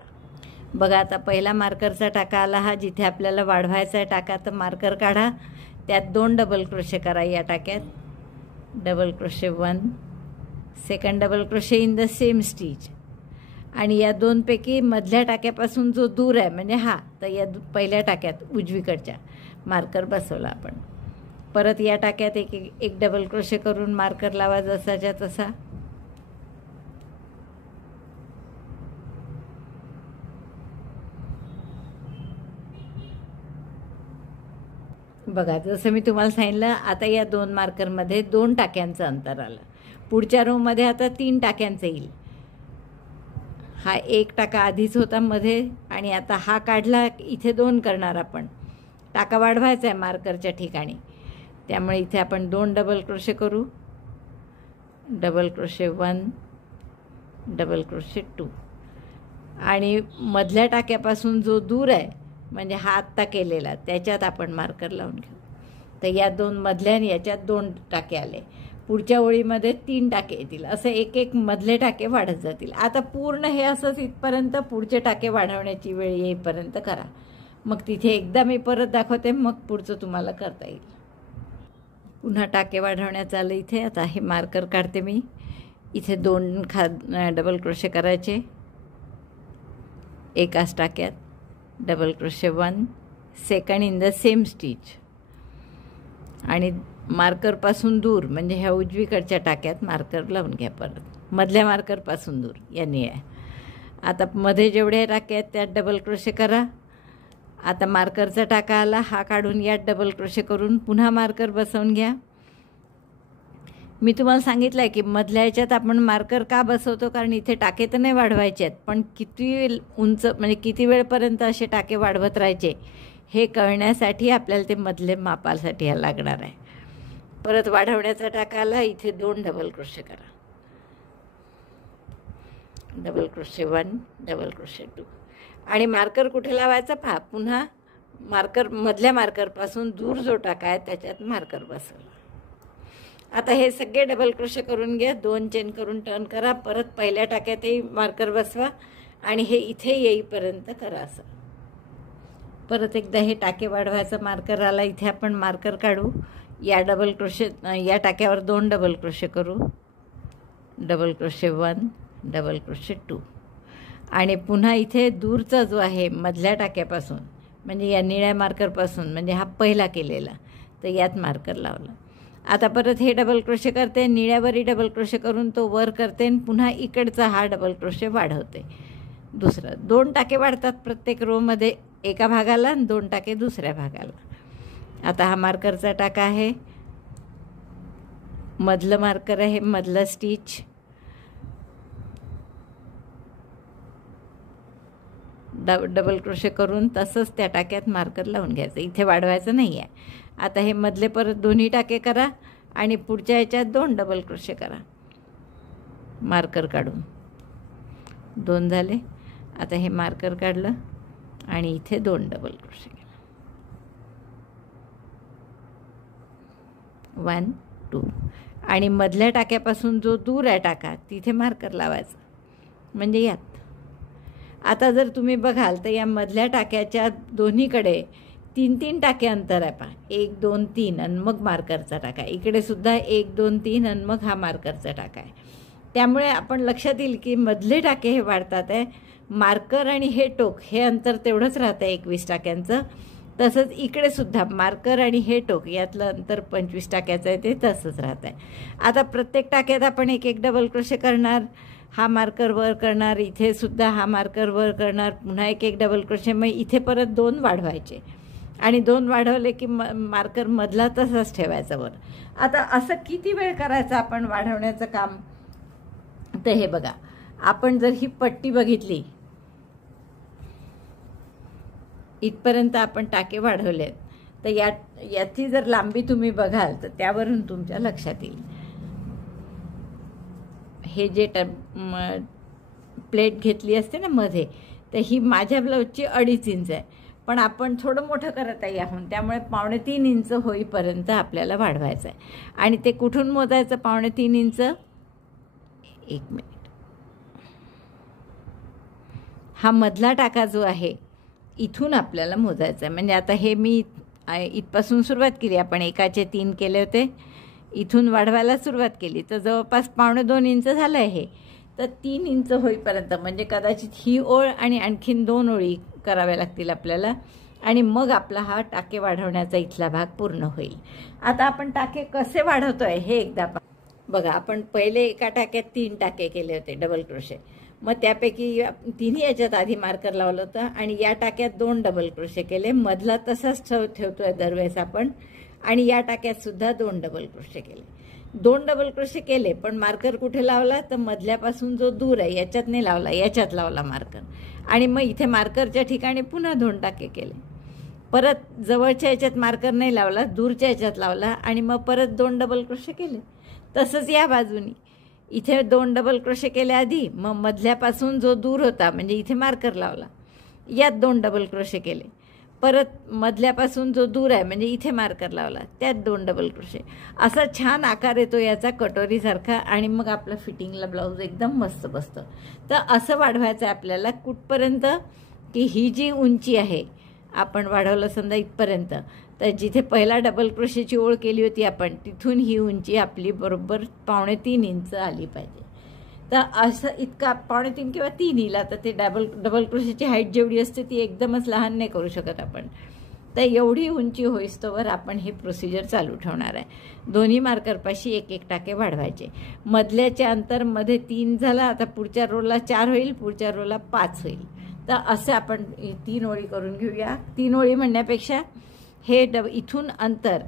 बघा आता पहिला मार्करचा टाका आला हा, जिथे आपल्याला वाढवायचा आहे टाका, तर मार्कर काढा, त्यात 2 डबल क्रोशे करा. या टाक्यात double crochet 1, second double crochet in the same stitch. आणि या दोनपैकी मधल्या टाक्यापासून जो दूर आहे म्हणजे हा, तर या पहिल्या टाक्यात उजवीकडच्या मार्कर बसवला आपण. परत या टाक्यात एक डबल क्रोशे करून मार्कर लावा जसाच्या तसा. बघा जसं मी तुम्हाला सांगितलं, आता या 2 मार्करमध्ये 2 टाक्यांचं अंतर आलं. पुढच्या रोमध्ये आता 3 टाक्यांचं येईल. हा 1 टाका आधीच होता मध्ये, आणि आता हा काढला, इथे 2 करणार आपण. टाका वाढवायचा आहे मार्करच्या ठिकाणी, त्यामुळे इथे आपण 2 डबल क्रोशे करू. Double crochet 1, double crochet 2. आणि मधल्या टाक्यापासून जो दूर आहे म्हणजे हा आत्ता केलेला, त्याच्यात आपण मार्कर लावून घेऊ. तर या 2 मधल्या आणि याच्यात 2 टाके आले. पुढच्या ओळीमध्ये 3 टाके येतील. असं एक एक मधले टाके वाढत जातील. आता पूर्ण हे असंच इथपर्यंत पुढचे टाके वाढवण्याची वेळ येईपर्यंत करा. मग तिथे एकदा मी परत दाखवते, मग पुढचं तुम्हाला करता येईल. पुन्हा टाके वाढवण्याचं आलं इथे. आता हे मार्कर काढते मी. इथे 2 डबल क्रोशे करायचे एकाच टाक्यात. Double crochet 1, second in the same stitch. आणि मार्करपासून दूर म्हणजे ह्या उजवीकडच्या टाक्यात मार्कर लावून घ्या. परत मधल्या मार्करपासून दूर या निळ्या. आता मध्ये जेवढे टाके आहेत त्यात डबल क्रोशे करा. आता मार्करचा टाका आला, हा काढून यात डबल क्रोशे करून पुन्हा मार्कर बसवून घ्या. मी तुम्हाला सांगितलं आहे की मधल्या ह्याच्यात आपण मार्कर का बसवतो, कारण इथे टाके तर नाही वाढवायचे आहेत, पण किती उंच म्हणजे किती वेळपर्यंत असे टाके वाढवत राहायचे हे कळण्यासाठी आपल्याला ते मधले मापासाठी लागणार आहे. परत वाढवण्याचा टाका आला, इथे 2 डबल क्रोशे करा. Double crochet 1, double crochet 2. आणि मार्कर कुठे लावायचा पहा. पुन्हा मार्कर मधल्या मार्करपासून दूर जो टाका आहे त्याच्यात मार्कर बसवला. आता हे सगळे डबल क्रोशे करून घ्या. 2 चेन करून टर्न करा. परत पहिल्या टाक्यातही मार्कर बसवा आणि हे इथे येईपर्यंत करा. असं परत एकदा हे टाके वाढवायचा मार्कर आला, इथे आपण मार्कर काढू. या डबल क्रोशे या टाक्यावर 2 डबल क्रोशे करू. Double crochet 1, double crochet 2. आणि पुन्हा इथे दूरचा जो आहे मधल्या टाक्यापासून म्हणजे या निळ्या मार्करपासून म्हणजे हा पहिला केलेला, तर यात मार्कर लावला. आता परत हे डबल क्रोशे करते, निळ्यावरही डबल क्रोशे करून तो वर करते आणि पुन्हा इकडचा हा डबल क्रोशे वाढवते. दुसरा 2 टाके वाढतात प्रत्येक रोमध्ये, एका भागाला आणि 2 टाके दुसऱ्या भागाला. आता हा मार्करचा टाका आहे, मधलं मार्कर आहे, मधलं स्टिच. डबल क्रोशे करून तसंच त्या टाक्यात मार्कर लावून घ्यायचं. इथे वाढवायचं नाही आहे. आता हे मधले परत दोन्ही टाके करा आणि पुढच्या ह्याच्यात 2 डबल क्रोशे करा मार्कर काढून. 2 झाले. आता हे मार्कर काढलं आणि इथे 2 डबल क्रोशे केला. 1, 2. आणि मधल्या टाक्यापासून जो दूर आहे टाका तिथे मार्कर लावायचं म्हणजे यात. आता जर तुम्ही बघाल तर या मधल्या टाक्याच्या दोन्हीकडे 3-3 टाके अंतर आहे पहा. 1, 2, 3 आणि मग मार्करचा टाका. इकडे सुद्धा 1, 2, 3 आणि मग हा मार्करचा टाका आहे. त्यामुळे आपण लक्षात येईल की मधले टाके हे वाढतात आहे. मार्कर आणि हे टोक हे अंतर तेवढंच राहतं आहे 21 टाक्यांचं. तसंच इकडे सुद्धा मार्कर आणि हे टोक यातलं अंतर 25 टाक्याचं आहे, ते तसंच राहतं आहे. आता प्रत्येक टाक्यात आपण एक एक डबल क्रोशे करणार. हा मार्कर वर करणार, इथे सुद्धा हा मार्कर वर करणार, पुन्हा एक एक डबल क्रोशे. मग इथे परत 2 वाढवायचे आणि 2 वाढवले की मार्कर मधला तसाच ठेवायचा वर. आता असं किती वेळ करायचं आपण वाढवण्याचं काम. तर हे बघा, आपण जर ही पट्टी बघितली, इथपर्यंत आपण टाके वाढवले, तर याची जर लांबी तुम्ही बघाल तर त्यावरून तुमच्या लक्षात येईल. हे जे प्लेट घेतली असते ना मध्ये, तर ही माझ्या ब्लाऊजची 2.5 इंच आहे, पण आपण थोडं मोठं करत आहे याहून, त्यामुळे 2.25 इंच होईपर्यंत आपल्याला वाढवायचं आहे. आणि ते कुठून मोजायचं 2.25 इंच? एक मिनिट. हा मधला टाका जो आहे इथून आपल्याला मोजायचा आहे. म्हणजे आता हे मी इथपासून सुरुवात केली, आपण 1चे 3 केले होते, इथून वाढवायला सुरुवात केली, तर जवळपास 2.25 इंच झालं आहे हे. तर 3 इंच होईपर्यंत, म्हणजे कदाचित ही ओळ आणि आणखीन 2 ओळी कराव्या लागतील आपल्याला, आणि मग आपला हा टाके वाढवण्याचा इथला भाग पूर्ण होईल. आता आपण टाके कसे वाढवतोय हे एकदा बघा. आपण पहिले एका टाक्यात 3 टाके केले होते डबल क्रोशे, मग त्यापैकी तिन्ही याच्यात आधी मार्कर लावलं होतं, आणि या टाक्यात 2 डबल क्रोशे केले, मधला तसाच ठेवतोय दरवेळेस आपण, आणि या टाक्यात सुद्धा 2 डबल क्रोशे केले. 2 डबल क्रोशे केले, पण मार्कर कुठे लावला? तर मधल्यापासून जो दूर आहे याच्यात नाही लावला, याच्यात लावला मार्कर. आणि मग इथे मार्करच्या ठिकाणी पुन्हा 2 टाके केले. परत जवळच्या याच्यात मार्कर नाही लावला, दूरच्या याच्यात लावला, आणि मग परत 2 डबल क्रोशे केले. तसंच या बाजूनी इथे 2 डबल क्रोशे केले आधी, मग मधल्यापासून जो दूर होता म्हणजे इथे मार्कर लावला, यात 2 डबल क्रोशे केले. परत मधल्यापासून जो दूर आहे म्हणजे इथे मार्कर लावला, त्यात 2 डबल क्रोशे. असा छान आकार येतो याचा कटोरीसारखा, आणि मग आपलं फिटिंगला ब्लाऊज एकदम मस्त बसतं. तर असं वाढवायचं आहे आपल्याला कुठपर्यंत, की ही जी उंची आहे आपण वाढवलं समजा इथपर्यंत, तर जिथे पहिला डबल क्रोशेची ओळ केली होती आपण, तिथून ही उंची आपली बरोबर 2.25 इंच आली पाहिजे. तर असं इतका 2.25 किंवा 3 येईल. तर ते डबल क्रोशेची हाईट जेवढी असते ती एकदमच लहान नाही करू शकत आपण. तर एवढी उंची होईस्तोवर आपण ही प्रोसिजर चालू ठेवणार आहे. दोन्ही मार्करपाशी 1 टाके वाढवायचे. मधल्याचे अंतर मध्ये 3 झाला, आता पुढच्या रोला 4 होईल, पुढच्या रोला 5 होईल. तर असं आपण 3 ओळी करून घेऊया. 3 ओळी म्हणण्यापेक्षा हे इथून अंतर,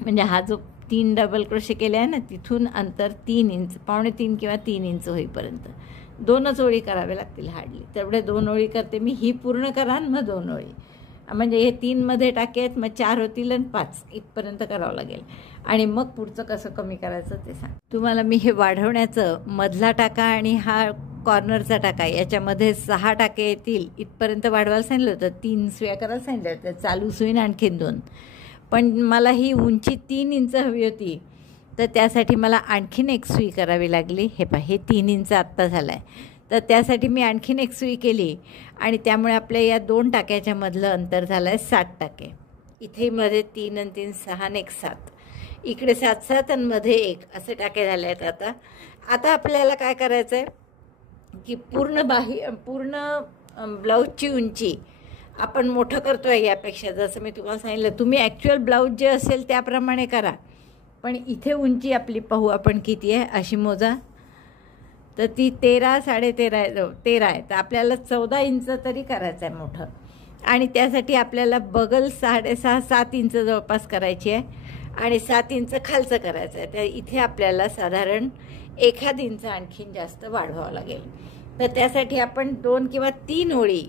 म्हणजे हा जो 3 डबल क्रोशे केले आहे ना, तिथून अंतर 3 इंच, 2.25 किंवा 3 इंच होईपर्यंत 2च ओळी कराव्या लागतील हार्डली. तेवढे 2 ओळी करते मी. ही पूर्ण करा आणि मग 2 ओळी, म्हणजे हे 3 मध्ये टाके आहेत, मग 4 होतील आणि 5 इथपर्यंत करावं लागेल. आणि मग पुढचं कसं कमी करायचं ते सांग. तुम्हाला मी हे वाढवण्याचं मधला टाका आणि हा कॉर्नरचा टाका याच्यामध्ये 6 टाके येतील इथपर्यंत वाढवायला सांगितलं होतं. 3 सुया करायला सांगितलं होतं, चालू सुईन आणखीन 2. पण मला ही उंची 3 इंच हवी होती, तर त्यासाठी मला आणखीन 1 सुई करावी लागली. हे पहा, हे 3 इंच आत्ता झालं आहे, तर त्यासाठी मी आणखीन 1 सुई केली, आणि त्यामुळे आपल्या या 2 टाक्याच्या मधलं अंतर झालं आहे 7 टाके. इथे मध्ये 3 आणि 3 6 आणि 1 7, इकडे 7 7 आणि मध्ये 1 असे टाके झाले आहेत. आता आपल्याला काय करायचं आहे की पूर्ण ब्लाऊजची उंची आपण मोठं करतो आहे यापेक्षा. जसं मी तुम्हाला सांगितलं, तुम्ही ॲक्च्युअल ब्लाऊज जे असेल त्याप्रमाणे करा, पण इथे उंची आपली पाहू आपण किती आहे अशी मोजा. तर ती 13 13.5 आहे, तर आपल्याला 14 इंच तरी करायचं आहे मोठं. आणि त्यासाठी आपल्याला बगल 6.5 7 इंच जवळपास करायची आहे, आणि 7 इंच खालचं करायचं आहे. तर इथे आपल्याला साधारण 1 इंच आणखीन जास्त वाढवावं लागेल. तर त्यासाठी आपण 2 किंवा 3 ओळी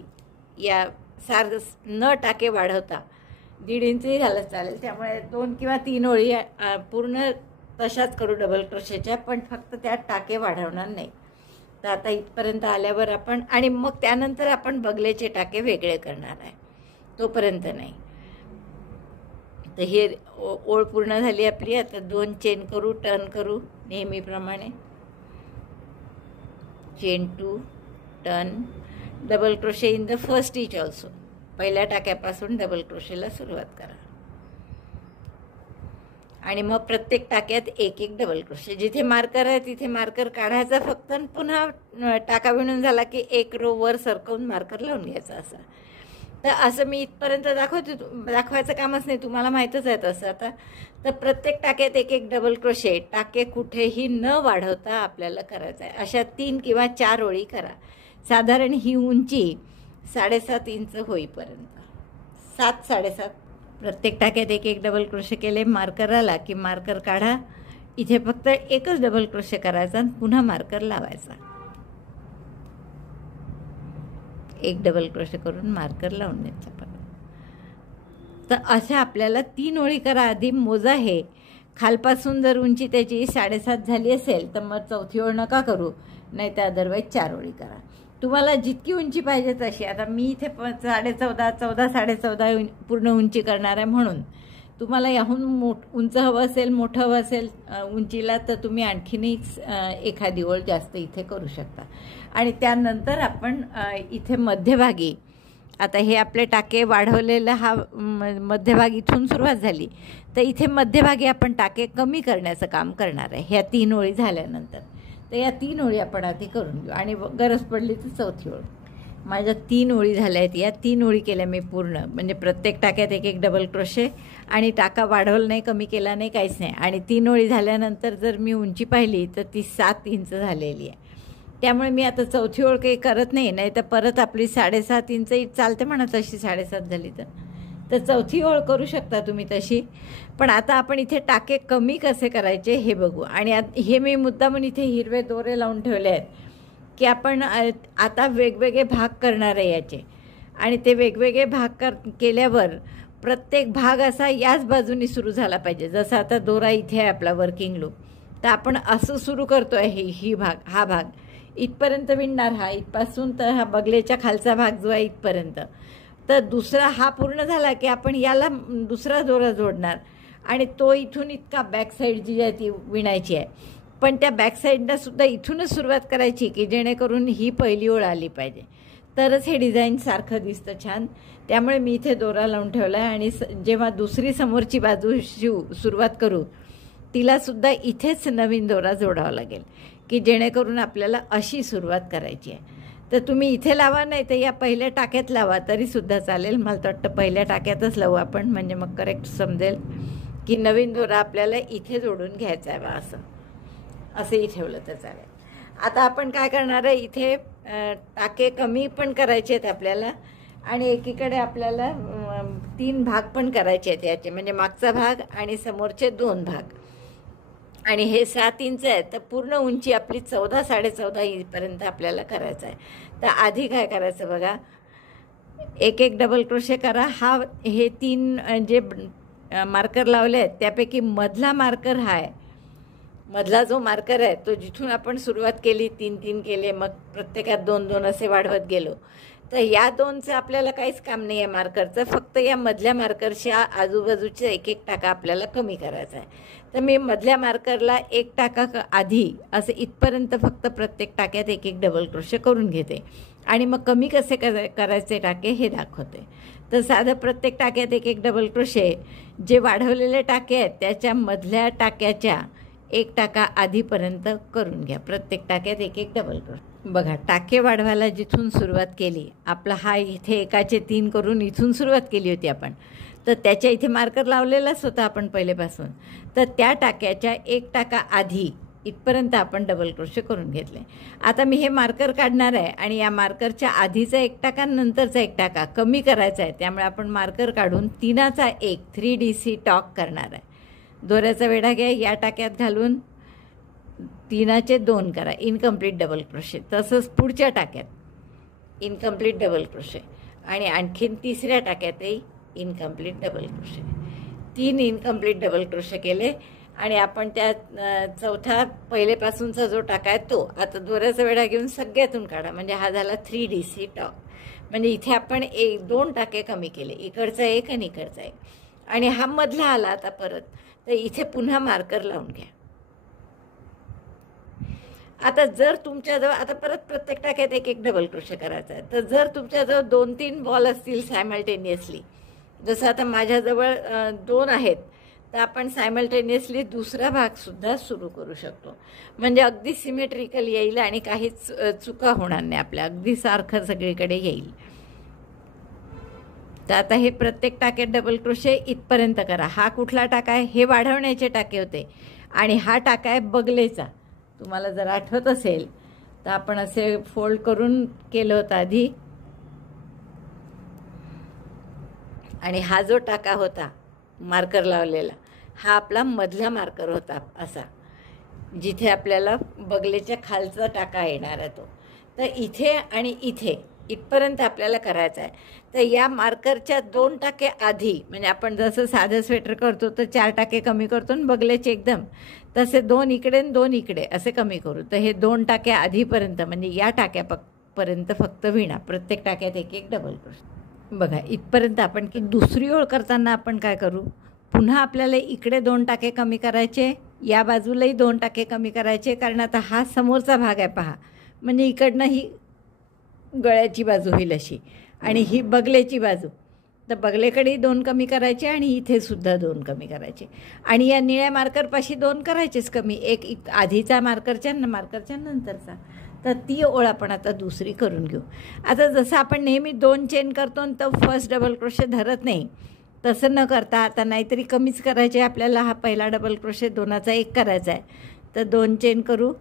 या न टाके वाढवता 1.5 इंचही झालं चालेल, त्यामुळे 2 किंवा 3 ओळी पूर्ण तशाच करू डबल क्रोशेच्या, पण फक्त त्यात टाके वाढवणार नाही. तर आता इथपर्यंत आल्यावर आपण, आणि मग त्यानंतर आपण बगलेचे टाके वेगळे करणार आहे, तोपर्यंत नाही. तर हे ओळ पूर्ण झाली आपली. आता 2 चेन करू, टर्न करू नेहमीप्रमाणे. Chain 2 turn, double crochet in the first each also. पहिल्या टाक्यापासून डबल क्रोशेला सुरुवात करा, आणि मग प्रत्येक टाक्यात 1 डबल क्रोशे. जिथे मार्कर आहे तिथे मार्कर काढायचा फक्त, पुन्हा टाका विणून झाला की 1 रो वर सरकवून मार्कर लावून घ्यायचा. असा तर असं मी इथपर्यंत दाखवायचं कामच नाही, तुम्हाला माहीतच आहे तसं. आता तर प्रत्येक टाक्यात 1 डबल क्रोशे, टाके कुठेही न वाढवता आपल्याला करायचं आहे. अशा 3 किंवा 4 ओळी करा. साधारण ही उंची 7.5 इंच होईपर्यंत, 7 7.5. प्रत्येक टाक्यात 1 डबल क्रोशे केले. मार्कर आला की मार्कर काढा, इथे फक्त 1च डबल क्रोशे करायचा आणि पुन्हा मार्कर लावायचा. 1 डबल क्रोशे करून मार्कर लावून द्यायचा. तर अशा आपल्याला 3 ओळी करा. आधी मोजा हे खालपासून जर उंची त्याची 7.5 झाली असेल तर मग चौथी ओळ नका करू, नाही तर अदरवाईज 4 ओळी करा. तुम्हाला जितकी उंची पाहिजे तशी. आता मी इथे 14.5 14.5 पूर्ण उंची करणार आहे, म्हणून तुम्हाला याहून उंच हवं असेल, मोठं हवं असेल उंचीला, तर तुम्ही आणखीनही एखादी ओळ जास्त इथे करू शकता. आणि त्यानंतर आपण इथे मध्यभागी, आता हे आपले टाके वाढवलेला हा मध्यभाग इथून सुरुवात झाली, तर इथे मध्यभागी आपण टाके कमी करण्याचं काम करणार आहे ह्या 3 ओळी झाल्यानंतर. तर या 3 ओळी आपण आधी करून घेऊ आणि गरज पडली तर चौथी ओळ. माझ्या 3 ओळी झाल्या आहेत. या 3 ओळी केल्या मी पूर्ण, म्हणजे प्रत्येक टाक्यात एक एक डबल क्रोशे आणि टाका वाढवला नाही, कमी केला नाही, काहीच नाही. आणि 3 ओळी झाल्यानंतर जर मी उंची पाहिली तर ती 7 इंच झालेली आहे. त्यामुळे मी आता चौथी ओळ काही करत नाही, नाही तर परत आपली 7.5 इंच चालते म्हणा तशी 7.5 झाली तर चौथी ओळ करू शकता तुम्ही तशी. पण आता आपण इथे टाके कमी कसे करायचे हे बघू. आणि हे मी मुद्दामून इथे हिरवे दोरे लावून ठेवले आहेत की आपण आता वेगवेगळे भाग करणार आहे याचे. आणि ते वेगवेगळे भाग केल्यावर प्रत्येक भाग असा याच बाजूनी सुरू झाला पाहिजे. जसं आता दोरा इथे आहे आपला वर्किंग लूप, तर आपण असं सुरू करतो आहे हा भाग इथपर्यंत विणणार, हा इथपासून तर हा बगलेच्या खालचा भाग जो आहे इथपर्यंत. तर दुसरा हा पूर्ण झाला की आपण याला दुसरा दोरा जोडणार आणि तो इथून इतका बॅक साईड जी आहे ती विणायची आहे. पण त्या बॅक साईडला सुद्धा इथूनच सुरुवात करायची की जेणेकरून ही पहिली ओळ आली पाहिजे, तरच हे डिझाईन सारखं दिसतं छान. त्यामुळे मी इथे दोरा लावून ठेवला आहे. आणि जेव्हा दुसरी समोरची बाजू सुरुवात करू तिलासुद्धा इथेच नवीन दोरा जोडावा लागेल की जेणेकरून आपल्याला अशी सुरुवात करायची आहे. तर तुम्ही इथे लावा, नाही तर या पहिल्या टाक्यात लावा तरीसुद्धा चालेल. मला तर वाटतं पहिल्या टाक्यातच लावू आपण, म्हणजे मग करेक्ट समजेल की नवीन दोरा आपल्याला इथे जोडून घ्यायचा आहे बा, असंही ठेवलं तर चालेल. आता आपण काय करणार आहे, इथे टाके कमी पण करायचे आहेत आपल्याला आणि एकीकडे आपल्याला 3 भाग पण करायचे आहेत याचे, म्हणजे मागचा भाग आणि समोरचे 2 भाग. आणि हे 7 इंच आहे, तर पूर्ण उंची आपली 14 14.5 इंचपर्यंत आपल्याला करायचं आहे. तर आधी काय करायचं बघा, एक एक डबल क्रोशे करा. हे 3 जे मार्कर लावले आहेत त्यापैकी मधला मार्कर हा आहे. मधला जो मार्कर आहे तो जिथून आपण सुरुवात केली 3-3 केले, मग प्रत्येकात 2-2 असे वाढवत गेलो. तर या 2चं आपल्याला काहीच काम नाही आहे मार्करचं, फक्त या मधल्या मार्करच्या आजूबाजूचा एक एक टाका आपल्याला कमी करायचा आहे. तर मी मधल्या मार्करला एक टाका आधी असं इथपर्यंत फक्त प्रत्येक टाक्यात एक एक डबल क्रोशे करून घेते आणि मग कमी कसे करायचे टाके हे दाखवते. तर साधं प्रत्येक टाक्यात एक एक डबल क्रोशे, जे वाढवलेले टाके आहेत त्याच्या मधल्या टाक्याच्या एक टाका आधीपर्यंत करून घ्या. प्रत्येक टाक्यात एक एक डबल क्रोशे. बघा, टाके वाढवायला जिथून सुरुवात केली, आपला हा इथे एकाचे 3 करून इथून सुरुवात केली होती आपण, तर त्याच्या इथे मार्कर लावलेलाच होता आपण पहिलेपासून. तर त्या टाक्याच्या एक टाका आधी इथपर्यंत आपण डबल क्रोशे करून घेतले. आता मी हे मार्कर काढणार आहे आणि या मार्करच्या आधीचा एक टाका नंतरचा एक टाका कमी करायचा आहे. त्यामुळे आपण मार्कर काढून 3चा 1 3DC टॉक करणार आहे. दोऱ्याचा वेढा घ्या, या टाक्यात घालून 3चे 2 करा, इनकम्प्लीट डबल क्रोशे. तसंच पुढच्या टाक्यात इनकम्प्लीट डबल क्रोशे आणि आणखीन 3ऱ्या टाक्यातही incomplete double crochet. 3 incomplete double crochet केले आणि आपण त्या चौथा पहिलेपासूनचा जो टाका आहे तो आता दोऱ्याचा वेढा घेऊन सगळ्यातून काढा, म्हणजे हा झाला 3DC टॉक. म्हणजे इथे आपण 2 टाके कमी केले, इकडचा 1 आणि इकडचा 1. आणि हा मधला आला आता परत, तर इथे पुन्हा मार्कर लावून घ्या. आता जर तुमच्याजवळ आता परत प्रत्येक टाक्यात एक एक डबल क्रोशे करायचा आहे, तर जर तुमच्याजवळ 2-3 बॉल असतील सायमल्टेनियसली, जसं आता माझ्याजवळ 2 आहेत, तर आपण सायमल्टेनियसली दुसरा भागसुद्धा सुरू करू शकतो. म्हणजे अगदी सिमेट्रिकल येईल आणि काहीच चुका होणार नाही, आपल्या अगदी सारखं सगळीकडे येईल. तर आता हे प्रत्येक टाक्यात डबल क्रोशे इथपर्यंत करा. हा कुठला टाका आहे, हे वाढवण्याचे टाके होते आणि हा टाका आहे बगलेचा. तुम्हाला जर आठवत असेल तर आपण असे फोल्ड करून केलं होतं आधी. आणि हा जो टाका होता मार्कर लावलेला, हा आपला मधला मार्कर होता असा, जिथे आपल्याला बगलेच्या खालचा टाका येणार आहे तो. तर इथे आणि इथे इथपर्यंत आपल्याला करायचं आहे. तर या मार्करच्या 2 टाके आधी, म्हणजे आपण जसं साधं स्वेटर करतो तर 4 टाके कमी करतो आणि बगलेचे एकदम, तसे 2 इकडे आणि 2 इकडे असे कमी करू. तर हे 2 टाके आधीपर्यंत, म्हणजे या टाक्यापर्यंत फक्त विणा. प्रत्येक टाक्यात एक एक डबल क्रोशे. बघा इथपर्यंत आपण की दुसरी ओळ करताना आपण काय करू, पुन्हा आपल्याला इकडे 2 टाके कमी करायचे, या बाजूलाही 2 टाके कमी करायचे, कारण आता हा समोरचा भाग आहे पहा, म्हणजे इकडनं ही गळ्याची बाजू होईल अशी, आणि ही बगलेची बाजू, तर बगलेकडेही 2 कमी करायचे आणि इथेसुद्धा 2 कमी करायचे. आणि या निळ्या मार्करपाशी 2 करायचेच कमी, एक आधीचा मार्करच्या नंतरचा. तर ती ओळ आपण आता दुसरी करून घेऊ. आता जसं आपण नेहमी 2 चेन करतो तर फर्स्ट डबल क्रोशे धरत नाही, तसं न करता आता नाहीतरी कमीच करायचे आपल्याला. हा पहिला डबल क्रोशे 2चा 1 करायचा आहे, तर 2 चेन करू.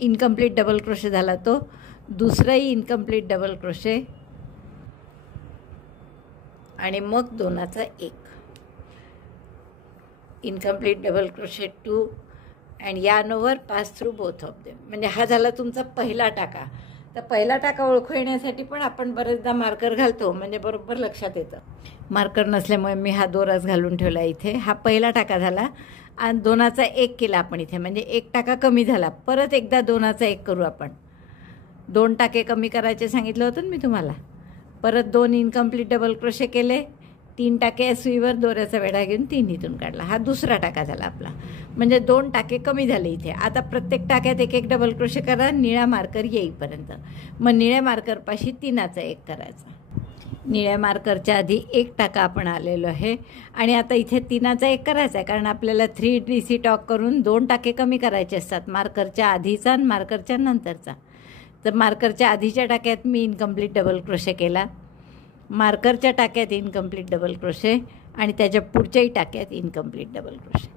इनकम्प्लीट डबल क्रोशे झाला तो. दुसराही इनकम्प्लीट डबल क्रोशे आणि मग 2चा 1 incomplete double crochet 2 and yarn over pass through both of them. म्हणजे हा झाला तुमचा पहिला टाका. तर पहिला टाका ओळखू येण्यासाठी पण आपण बरेचदा मार्कर घालतो, म्हणजे बरोबर लक्षात येतं. मार्कर नसल्यामुळे मी हा दोराच घालून ठेवला इथे. हा पहिला टाका झाला आणि 2चा 1 केला आपण इथे, म्हणजे 1 टाका कमी झाला. परत एकदा 2चा 1 करू आपण. 2 टाके कमी करायचे सांगितलं होतं मी तुम्हाला. परत 2 इनकम्प्लीट डबल क्रोशे केले, 3 टाके सुईवर दोऱ्याचा वेढा घेऊन 3 इथून काढला. हा दुसरा टाका झाला आपला, म्हणजे 2 टाके कमी झाले इथे. आता प्रत्येक टाक्यात एक एक डबल क्रोशे करा निळा मार्कर येईपर्यंत. मग निळ्या मार्करपाशी 3चा 1 करायचा. निळ्या मार्करच्या आधी 1 टाका आपण आलेलो आहे आणि आता इथे 3चा 1 करायचा आहे, कारण आपल्याला 3DC टॉक करून 2 टाके कमी करायचे असतात, मार्करच्या आधीचा आणि मार्करच्या नंतरचा. तर मार्करच्या आधीच्या टाक्यात मी इनकम्प्लीट डबल क्रोशे केला, मार्करच्या टाक्यात इनकम्प्लीट डबल क्रोशे आणि त्याच्या पुढच्याही टाक्यात incomplete double crochet.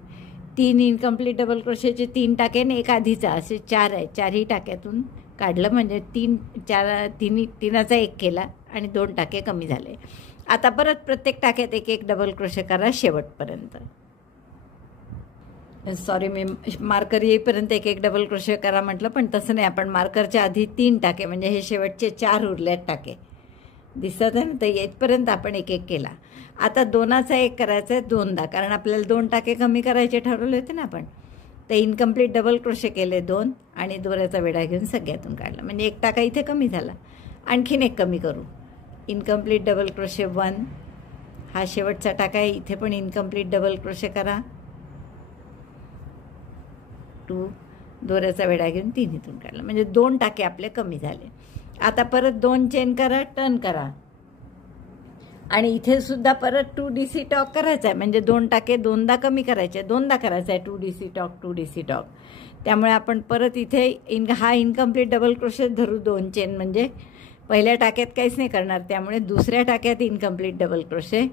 3 incomplete double क्रोशेचे 3 टाके आणि 1 आधीचा, असे 4 आहे. 4ही टाक्यातून काढलं, म्हणजे 3चा 1 केला आणि 2 टाके कमी झाले. आता परत प्रत्येक टाक्यात एक एक डबल क्रोशे करा शेवटपर्यंत. सॉरी, मी मार्कर येईपर्यंत एक एक डबल क्रोशे करा म्हटलं, पण तसं नाही. आपण मार्करच्या आधी 3 टाके, म्हणजे हे शेवटचे 4 उरलेत टाके, दिसत आहे ना. तर येतपर्यंत आपण एक एक केला. आता 2चा 1 करायचा आहे 2दा, कारण आपल्याला 2 टाके कमी करायचे ठरवले होते ना आपण. तर इनकम्प्लीट डबल क्रोशे केले 2 आणि दोऱ्याचा वेढा घेऊन सगळ्यातून काढला, म्हणजे 1 टाका इथे कमी झाला. आणखीन 1 कमी करू. इनकम्प्लीट डबल क्रोशे 1, हा शेवटचा टाका आहे. इथे पण इनकम्प्लीट डबल क्रोशे करा 2, दोऱ्याचा वेढा घेऊन 3 इथून काढला, म्हणजे 2 टाके आपले कमी झाले. आता परत 2 चेन करा, टर्न करा आणि इथे सुद्धा परत 2DC टॉक करायचा आहे, म्हणजे 2 टाके 2दा कमी करायचे, 2दा करायचा आहे 2DC टॉक. त्यामुळे आपण परत इथे हा इनकम्प्लीट डबल क्रोशे धरू 2 चेन, म्हणजे पहिल्या टाक्यात काहीच नाही करणार. त्यामुळे दुसऱ्या टाक्यात इनकम्प्लीट डबल क्रोशे,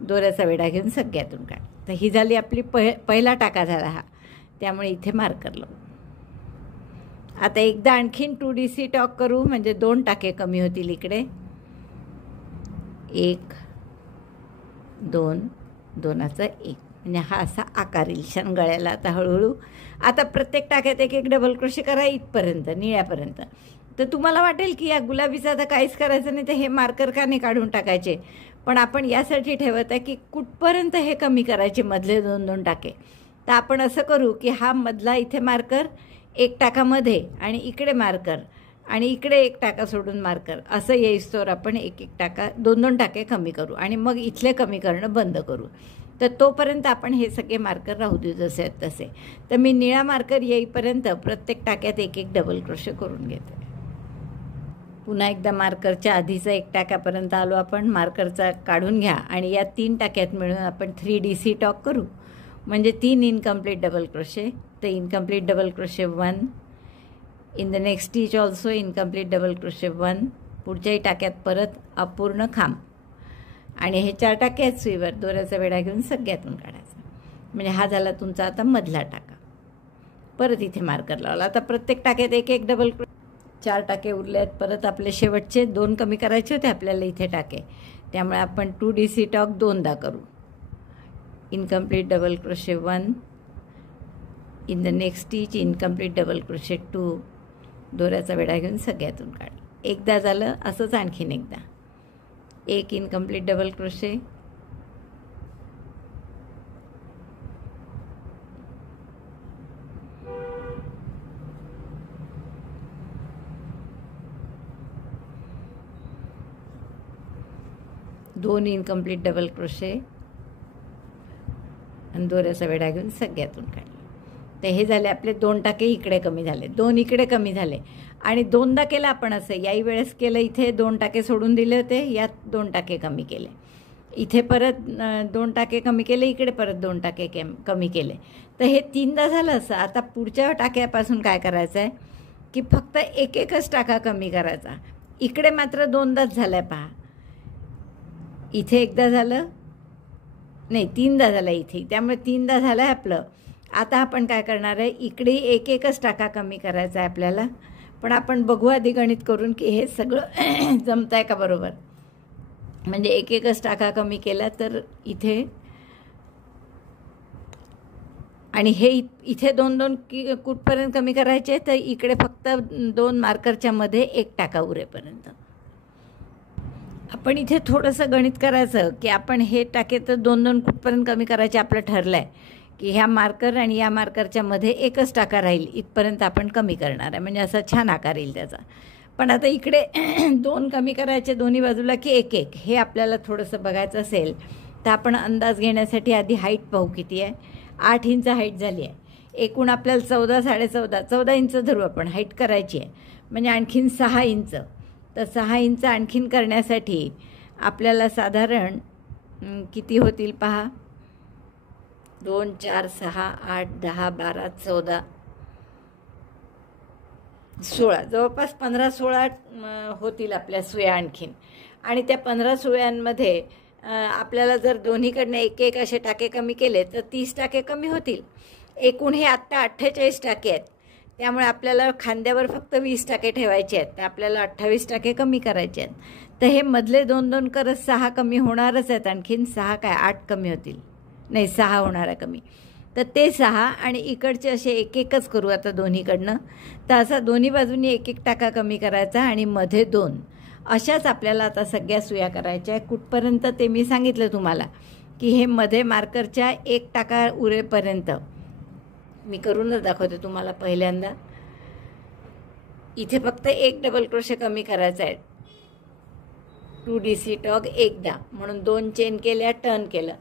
दोऱ्याचा वेढा घेऊन सगळ्यातून काढ. तर ही झाली आपली पहिला टाका झाला हा. त्यामुळे इथे मार्कर लावू. आता एकदा आणखीन 2DC टॉक करू, म्हणजे 2 टाके कमी होतील इकडे. 1 2 2चा 1, म्हणजे हा असा आकार येईल छान गळ्याला. आता हळूहळू आता प्रत्येक टाक्यात एक एक डबल क्रोशे करा इथपर्यंत, निळ्यापर्यंत. तर तुम्हाला वाटेल की या गुलाबीचा आता काहीच करायचं नाही, तर हे मार्कर का नाही काढून टाकायचे. पण आपण यासाठी ठेवत आहे की कुठपर्यंत हे कमी करायचे मधले 2-2 टाके. तर आपण असं करू की हा मधला इथे मार्कर, 1 टाकामध्ये आणि इकडे मार्कर आणि इकडे 1 टाका सोडून मार्कर, असं येईस्तोवर आपण 1-1 टाका 2-2 टाके कमी करू आणि मग इथले कमी करणं बंद करू. तर तोपर्यंत आपण हे सगळे मार्कर राहू देऊ जसे आहेत तसे. तर मी निळा मार्कर येईपर्यंत प्रत्येक टाक्यात एक एक डबल क्रोशे करून घेते. पुन्हा एकदा मार्करच्या आधीचा 1 टाक्यापर्यंत आलो आपण. मार्करचा काढून घ्या आणि या 3 टाक्यात मिळून आपण 3DC टॉक करू, म्हणजे 3 इनकम्प्लीट डबल क्रोशे. तर incomplete double crochet 1 in the next stitch also incomplete double crochet 1. पुढच्याही टाक्यात परत अपूर्ण खांब आणि हे 4 टाके आहेत सुईवर, दोऱ्याचा वेढा घेऊन सगळ्यातून काढायचा. म्हणजे हा झाला तुमचा आता मधला टाका. परत इथे मार्कर लावला. आता प्रत्येक टाक्यात एक एक डबल 4 टाके उरले आहेत. परत आपले शेवटचे 2 कमी करायचे होते आपल्याला इथे टाके, त्यामुळे आपण 2DC टॉक 2दा करू. Incomplete double crochet 1 in the next stitch incomplete double crochet 2, दोऱ्याचा वेढा घेऊन सगळ्यातून काढ. एकदा झालं, असंच आणखीन एकदा. एक इनकम्प्लीट डबल क्रोशे, दोन इनकम्प्लीट डबल क्रोशे आणि दोऱ्याचा वेढा घेऊन सगळ्यातून काढले. तर हे झाले आपले 2 टाके इकडे कमी झाले, 2 इकडे कमी झाले. आणि दोनदा केलं आपण असं. याही वेळेस केलं, इथे 2 टाके सोडून दिले होते, यात 2 टाके कमी केले, इथे परत 2 टाके कमी केले, इकडे परत 2 टाके कमी केले. तर हे 3दा झालं असं. आता पुढच्या टाक्यापासून काय करायचं आहे की फक्त एकच टाका कमी करायचा. इकडे मात्र 2दाच झालं आहे पहा. इथे एकदा झालं, नाही 3दा झालं इथे, त्यामुळे 3दा झालं आहे आपलं. आता आपण काय करणार आहे, इकडे एकच टाका कमी करायचा आहे आपल्याला. पण आपण बघू आधी गणित करून की हे सगळं जमत आहे का बरोबर. म्हणजे एकच टाका कमी केला तर इथे, आणि हे इथे 2 कुठपर्यंत कमी करायचे, तर इकडे फक्त 2 मार्करच्या मध्ये 1 टाका उरेपर्यंत. आपण इथे थोडंसं गणित करायचं की आपण हे टाके तर 2 कुठपर्यंत कमी करायचे आपलं ठरलं आहे की ह्या मार्कर आणि या मार्करच्या मध्ये एकच टाका राहील, इथपर्यंत आपण कमी करणार आहे. म्हणजे असा छान आकार येईल त्याचा. पण आता इकडे 2 कमी करायचे दोन्ही बाजूला की 1 हे आपल्याला थोडंसं बघायचं असेल तर आपण अंदाज घेण्यासाठी आधी हाईट पाहू किती आहे. 8 इंच हाईट झाली आहे. एकूण आपल्याला 14, 14.5, 14 इंच धरू आपण हाईट करायची आहे. म्हणजे आणखीन 6 इंच. तर 6 इंच आणखीन करण्यासाठी आपल्याला साधारण किती होतील पहा. 2, 4, 6, 8, 10, 12, 14, 16, जवळपास 15-16 होतील आपल्या सुया आणखीन. आणि त्या 15 सुयांमध्ये आपल्याला जर दोन्हीकडनं 1 असे टाके कमी केले तर 30 टाके कमी होतील. एकूण हे आत्ता 48 टाके आहेत. त्यामुळे आपल्याला खांद्यावर फक्त 20 टाके ठेवायचे आहेत. तर आपल्याला 28 टाके कमी करायचे आहेत. तर हे मधले 2 करत 6 कमी होणारच आहेत. आणखीन 6 काय 8 कमी होतील, नाही 6 होणार आहे कमी. तर ते 6 आणि इकडचे असे 1 करू आता दोन्हीकडनं. तर असा दोन्ही बाजूनी 1 टाका कमी करायचा आणि मध्ये 2. अशाच आपल्याला आता सगळ्या सुया करायच्या आहे. कुठपर्यंत ते मी सांगितलं तुम्हाला की हे मध्ये मार्करच्या 1 टाका उरेपर्यंत. मी करूनच दाखवते तुम्हाला पहिल्यांदा. इथे फक्त 1 डबल क्रोशे कमी करायचा आहे. 2 DC टॉग एकदा, म्हणून 2 चेन केल्या, टर्न केलं.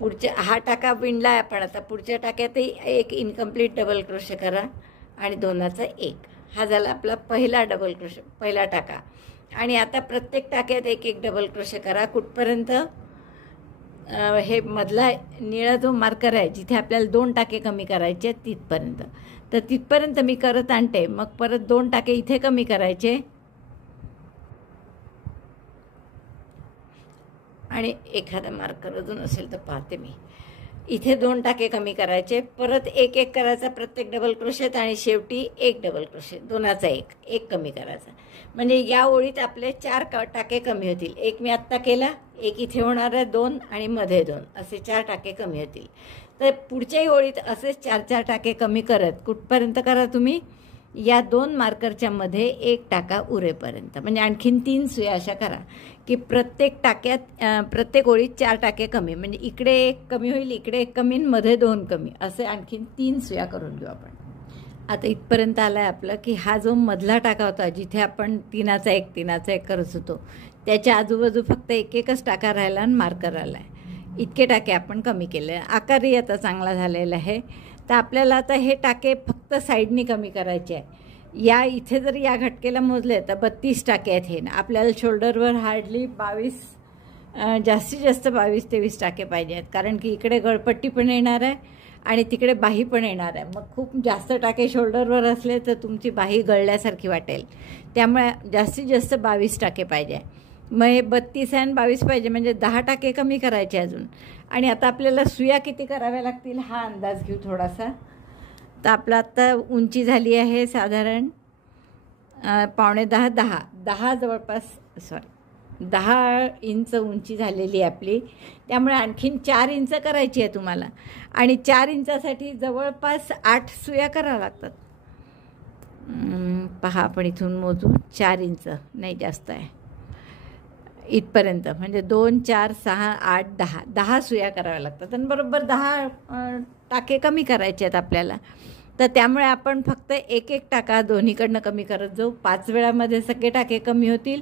पुढच्या हा टाका विणला आहे आपण. आता पुढच्या टाक्यातही 1 इनकम्प्लीट डबल क्रोशे करा आणि 2चा 1. हा झाला आपला पहिला डबल क्रोशे, पहिला टाका. आणि आता प्रत्येक टाक्यात 1 डबल क्रोशे करा. कुठपर्यंत, हे मधला निळा जो मार्कर आहे जिथे आपल्याला 2 टाके कमी करायचे तिथपर्यंत. तर तिथपर्यंत मी करत आणते. मग परत 2 टाके इथे कमी करायचे आणि एखादा मार्कर अजून असेल तर पाहते मी. इथे 2 टाके कमी करायचे, परत 1 करायचा प्रत्येक डबल क्रोशेत आणि शेवटी 1 डबल क्रोशे, 2चा 1 कमी करायचा. म्हणजे या ओळीत आपले 4 टाके कमी होतील. 1 मी आत्ता केला, 1 इथे होणार आहे, 2 आणि मध्ये 2 असे 4 टाके कमी होतील. तर पुढच्याही ओळीत असेच 4 टाके कमी करत कुठपर्यंत करा तुम्ही, या 2 मार्करच्या मध्ये 1 टाका उरेपर्यंत. म्हणजे आणखीन 3 सुया अशा करा की प्रत्येक टाक्यात प्रत्येक ओळीत 4 टाके कमी. म्हणजे इकडे 1 कमी होईल, इकडे 1 कमी, मध्ये 2 कमी, असे आणखीन 3 सुया करून घेऊ आपण. आता इथपर्यंत आला आहे आपलं की हा जो मधला टाका होता जिथे आपण 3चा 1 करत होतो त्याच्या आजूबाजू फक्त 1 टाका राहिला आणि मार्कर आला आहे. इतके टाके आपण कमी केले. आकारही आता चांगला झालेला आहे. तर आपल्याला आता हे टाके फक्त साईडनी कमी करायचे आहे. या इथे जर या घटकेला मोजले तर 32 टाके आहेत. हे आपल्याला शोल्डरवर हार्डली 22, जास्तीत जास्त 22-23 टाके पाहिजे आहेत. कारण की इकडे गळपट्टी पण येणार आहे आणि तिकडे बाही पण येणार आहे. मग खूप जास्त टाके शोल्डरवर असले तर तुमची बाही गळल्यासारखी वाटेल. त्यामुळे जास्तीत जास्त 22 टाके पाहिजे. मग हे 32 आणि 22 पाहिजे, म्हणजे 10 टाके कमी करायचे अजून. आणि आता आपल्याला सुया किती कराव्या लागतील हा अंदाज घेऊ थोडासा. तर आपलं आत्ता उंची झाली आहे साधारण 9.5, 10 जवळपास, 10 इंच उंची झालेली आहे आपली. त्यामुळे आणखीन 4 इंच करायची आहे तुम्हाला. आणि 4 इंचासाठी जवळपास 8 सुया कराव्या लागतात. पहा आपण इथून मोजू 4 इंच, नाही जास्त आहे, इथपर्यंत, म्हणजे 2, 4, 6, 8, 10 सुया कराव्या लागतात आणि बरोबर 10 टाके कमी करायचे आहेत आपल्याला. तर त्यामुळे आपण फक्त एक एक टाका दोन्हीकडनं कमी करत जाऊ. 5 वेळामध्ये सगळे टाके कमी होतील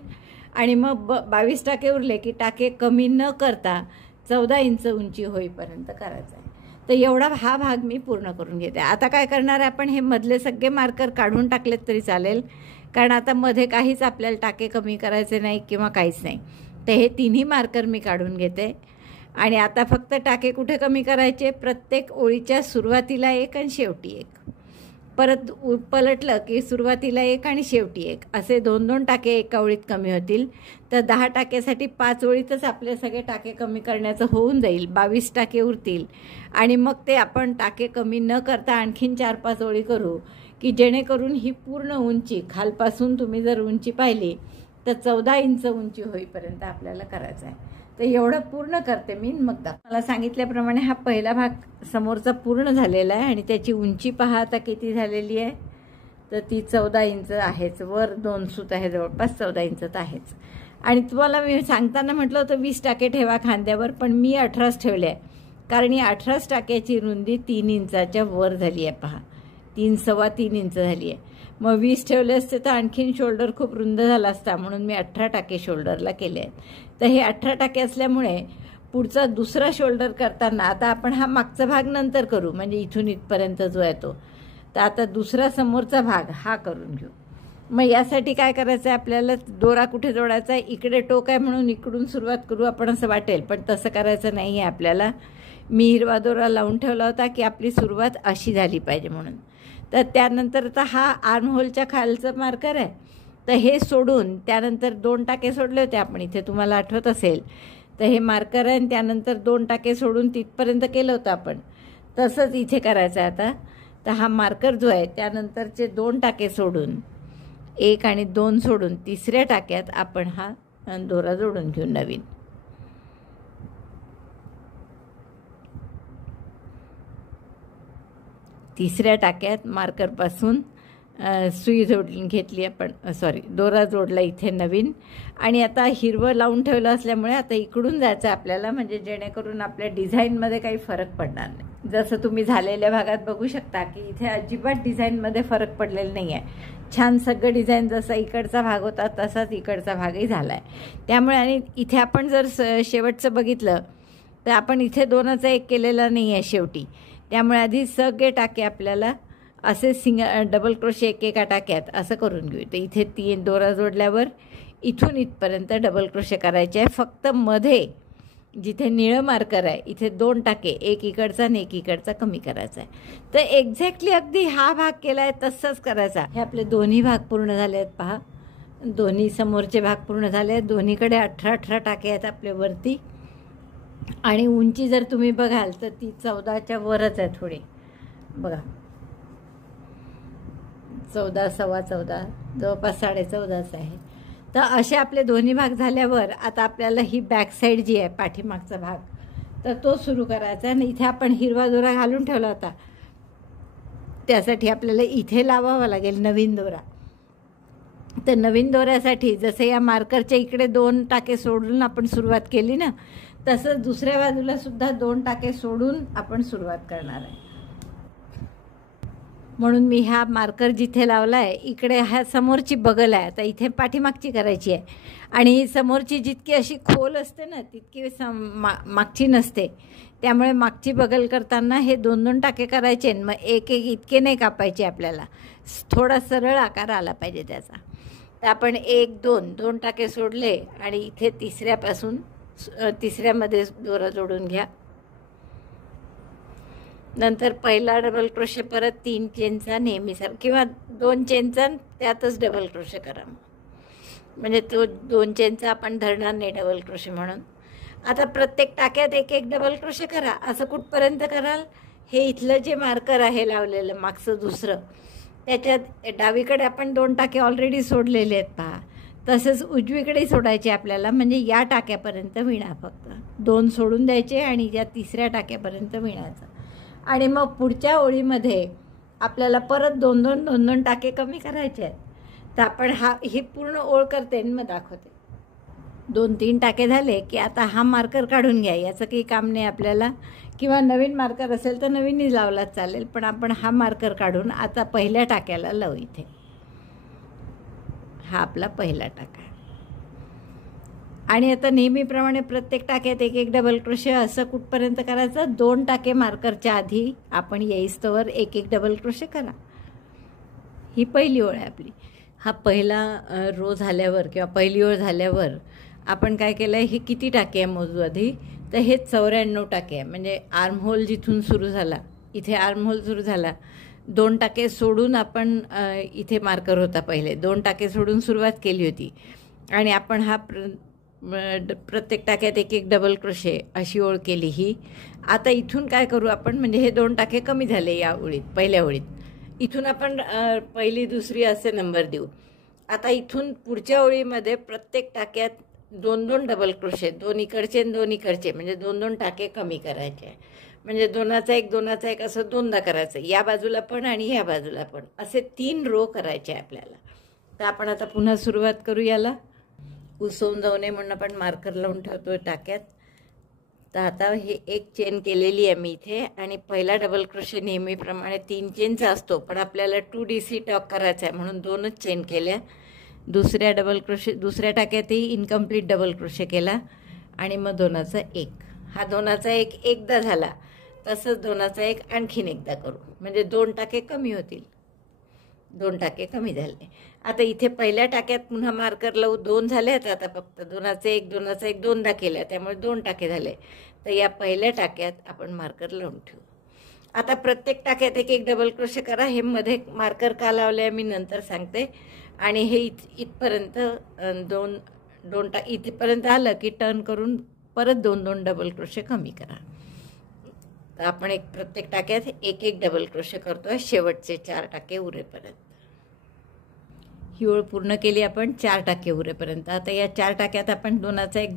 आणि मग 22 टाके उरले की टाके कमी न करता 14 इंच उंची होईपर्यंत करायचं आहे. तर एवढा हा भाग मी पूर्ण करून घेते. आता काय करणार आहे आपण, हे मधले सगळे मार्कर काढून टाकलेत तरी चालेल, कारण आता मध्ये काहीच आपल्याला टाके कमी करायचे नाही किंवा काहीच नाही. तर हे तिन्ही मार्कर मी काढून घेते आणि आता फक्त टाके कुठे कमी करायचे, प्रत्येक ओळीच्या सुरुवातीला एक आणि शेवटी एक. परत पलटलं की सुरुवातीला एक आणि शेवटी एक, असे 2-2 टाके एका ओळीत कमी होतील. तर 10 टाक्यासाठी 5 ओळीतच आपले सगळे टाके कमी करण्याचं होऊन जाईल. 22 टाके उरतील आणि मग ते आपण टाके कमी न करता आणखीन 4-5 ओळी करू की जेणेकरून ही पूर्ण उंची, खालपासून तुम्ही जर उंची पाहिली तर 14 इंच उंची होईपर्यंत आपल्याला करायचं आहे. तर एवढं पूर्ण करते मी, मग मला सांगितल्याप्रमाणे हा पहिला भाग समोरचा पूर्ण झालेला आहे आणि त्याची उंची पहा आता किती झालेली आहे. तर ती 14 इंच आहेच. वर 2 सूत आहे, जवळपास 14 इंच तर आहेच. आणि तुम्हाला मी सांगताना म्हटलं होतं 20 टाके ठेवा खांद्यावर, पण मी 18च ठेवले आहे, कारण ही 18 टाक्याची रुंदी 3 इंचाच्या वर झाली आहे. पहा, 3-3.25 इंच झाली आहे. मग 20 ठेवले असते तर आणखीन शोल्डर खूप रुंद झाला असता, म्हणून मी 18 टाके शोल्डरला केले आहेत. तर हे 18 टाके असल्यामुळे पुढचा दुसरा शोल्डर करताना, आता आपण हा मागचा भाग नंतर करू, म्हणजे इथून इथपर्यंत जो आहे तो, तर आता दुसरा समोरचा भाग हा करून घेऊ. मग यासाठी काय करायचं आहे आपल्याला, दोरा कुठे जोडायचा आहे, इकडे टोक आहे म्हणून इकडून सुरुवात करू आपण असं वाटेल, पण तसं करायचं नाही आहे आपल्याला. मी हिरवा दोरा लावून ठेवला होता की आपली सुरुवात अशी झाली पाहिजे म्हणून. तर त्यानंतर आता हा आर्म होलच्या खालचं मार्कर आहे, तर हे सोडून त्यानंतर 2 टाके सोडले होते आपण इथे, तुम्हाला आठवत असेल. तर हे मार्कर आहे आणि त्यानंतर 2 टाके सोडून तिथपर्यंत केलं होतं आपण, तसंच इथे करायचं आहे आता. तर हा मार्कर जो आहे त्यानंतरचे 2 टाके सोडून, 1 आणि 2 सोडून तिसऱ्या टाक्यात आपण हा दोरा जोडून घेऊ नवीन. तिसऱ्या टाक्यात मार्करपासून सुई जोडून घेतली आपण, दोरा जोडला इथे नवीन. आणि आता हिरवं लावून ठेवलं असल्यामुळे आता इकडून जायचं आपल्याला, म्हणजे जेणेकरून आपल्या डिझाईनमध्ये काही फरक पडणार नाही. जसं तुम्ही झालेल्या भागात बघू शकता की इथे अजिबात डिझाईनमध्ये फरक पडलेला नाही आहे. छान सगळं डिझाईन जसा इकडचा भाग होता तसाच इकडचा भागही झाला आहे. त्यामुळे आणि इथे आपण जर शेवटचं बघितलं तर आपण इथे 2चा 1 केलेला नाही आहे शेवटी. त्यामुळे आधी सगळे टाके आपल्याला असे डबल क्रोशे एकेका टाक्यात असं करून घेऊ. तर इथे 3 दोरा जोडल्यावर इथून इथपर्यंत डबल क्रोशे करायचे आहे. फक्त मध्ये जिथे निळं मार्कर आहे इथे 2 टाके, एक इकडचा आणि एक इकडचा कमी करायचा आहे. तर एक्झॅक्टली अगदी हा भाग केला आहे तसंच करायचा. हे आपले दोन्ही भाग पूर्ण झाले आहेत. पहा, दोन्ही समोरचे भाग पूर्ण झाले आहेत. दोन्हीकडे 18 टाके आहेत आपले वरती. आणि उंची जर तुम्ही बघाल तर ती 14च्या वरच आहे थोडी. बघा, 14, 14.25, जवळपास 14.5 आहे. तर असे आपले दोन्ही भाग झाल्यावर आता आपल्याला ही बॅक साईड जी आहे, पाठीमागचा भाग, तर तो सुरू करायचा. आणि इथे आपण हिरवा दोरा घालून ठेवला होता, त्यासाठी आपल्याला इथे लावावा लागेल नवीन दोरा. तर नवीन दोऱ्यासाठी जसं या मार्करच्या इकडे 2 टाके सोडून आपण सुरुवात केली ना, तसंच दुसऱ्या बाजूला सुद्धा 2 टाके सोडून आपण सुरुवात करणार आहे. म्हणून मी हा मार्कर जिथे लावला आहे इकडे ह्या समोरची बगल आहे, आता इथे पाठीमागची करायची आहे. आणि समोरची जितकी अशी खोल असते ना तितकी मागची नसते. त्यामुळे मागची बगल करताना हे 2-2 टाके करायचे. मग एक इतके नाही कापायचे आपल्याला, थोडा सरळ आकार आला पाहिजे त्याचा. तर आपण 1-2 टाके सोडले आणि इथे तिसऱ्यापासून तिसऱ्यामध्ये दोरा जोडून घ्या. नंतर पहिला डबल क्रोशे, परत 3 चेनचा नेहमीचा किंवा 2 चेनचा, त्यातच डबल क्रोशे करा. म्हणजे तो 2 चेनचा आपण धरणार नाही डबल क्रोशे म्हणून. आता प्रत्येक टाक्यात 1 डबल क्रोशे करा. असं कुठपर्यंत कराल, हे इथलं जे मार्कर आहे लावलेलं मागचं दुसरं, त्याच्यात डावीकडे आपण 2 टाके ऑलरेडी सोडलेले आहेत. पहा, तसंच उजवीकडे सोडायचे आपल्याला, म्हणजे या टाक्यापर्यंत विणा. फक्त 2 सोडून द्यायचे आणि या तिसऱ्या टाक्यापर्यंत विणायचं. आणि मग पुढच्या ओळीमध्ये आपल्याला परत दोन दोन टाके कमी करायचे आहेत. तर आपण ही पूर्ण ओळ करते आणि मग दाखवते. 2-3 टाके झाले की आता हा मार्कर काढून घ्या. याचं काही काम नाही आपल्याला, किंवा नवीन मार्कर असेल तर नवीनही लावलाच चालेल, पण आपण हा मार्कर काढून आता पहिल्या टाक्याला लावू. इथे हा आपला पहिला टाका. आणि आता नेहमीप्रमाणे प्रत्येक टाक्यात एक डबल क्रोशे. असं कुठपर्यंत करायचं? 2 टाके मार्करच्या आधी आपण येईस्तवर एक डबल क्रोशे करा. ही पहिली ओळ आहे आपली. हा पहिला रो झाल्यावर किंवा पहिली ओळ झाल्यावर आपण काय केलं आहे, हे किती टाके आहे मोजू आधी. तर हे 94 टाके आहे. म्हणजे आर्म होल जिथून सुरू झाला, इथे आर्म होल सुरू झाला, 2 टाके सोडून आपण इथे मार्कर होता पहिले, 2 टाके सोडून सुरुवात केली होती. आणि आपण हा प्रत्येक टाक्यात एक डबल क्रोशे अशी ओळ केली ही. आता इथून काय करू आपण, म्हणजे हे 2 टाके कमी झाले या ओळीत, पहिल्या ओळीत. इथून आपण पहिली दुसरी असे नंबर देऊ. आता इथून पुढच्या ओळीमध्ये प्रत्येक टाक्यात 2 डबल क्रोशे, 2 इकडचे आणि 2 इकडचे, म्हणजे 2 टाके कमी करायचे. म्हणजे 2चा 1 असं 2दा करायचं, या बाजूला पण आणि या बाजूला पण, असे 3 रो करायचे आपल्याला. तर आपण आता पुन्हा सुरुवात करू. याला उसवून जाऊ नये म्हणून आपण मार्कर लावून ठेवतो टाक्यात. तर आता हे एक चेन केलेली आहे मी इथे, आणि पहिला डबल क्रोशे नेहमीप्रमाणे 3 चेनचा असतो, पण आपल्याला 2DC टॉक करायचा आहे म्हणून 2च चेन केल्या. दुसऱ्या डबल क्रोशे, दुसऱ्या टाक्यातही इनकम्प्लीट डबल क्रोशे केला, आणि मग 2चा 1. हा 2चा 1 एकदा झाला, तसंच 2चा 1 आणखीन एकदा करू, म्हणजे 2 टाके कमी होतील. 2 टाके कमी झाले. आता इथे पहिल्या टाक्यात पुन्हा मार्कर लावू. 2 झाले आहेत आता फक्त. 2चा 1 2दा केल्या, त्यामुळे 2 टाके झाले. तर या पहिल्या टाक्यात आपण मार्कर लावून ठेवू. आता प्रत्येक टाक्यात एक डबल क्रोशे करा. हे मध्ये मार्कर का लावले मी नंतर सांगते. आणि हे इथपर्यंत इथेपर्यंत आलं की टर्न करून परत 2 डबल क्रोशे कमी करा. तर आपण प्रत्येक टाक्यात एक डबल क्रोशे करतोय शेवटचे 4 टाके उरेपर्यंत. ही ओळ पूर्ण केली आपण 4 टाके उरेपर्यंत. आता या 4 टाक्यात आपण 2चा 1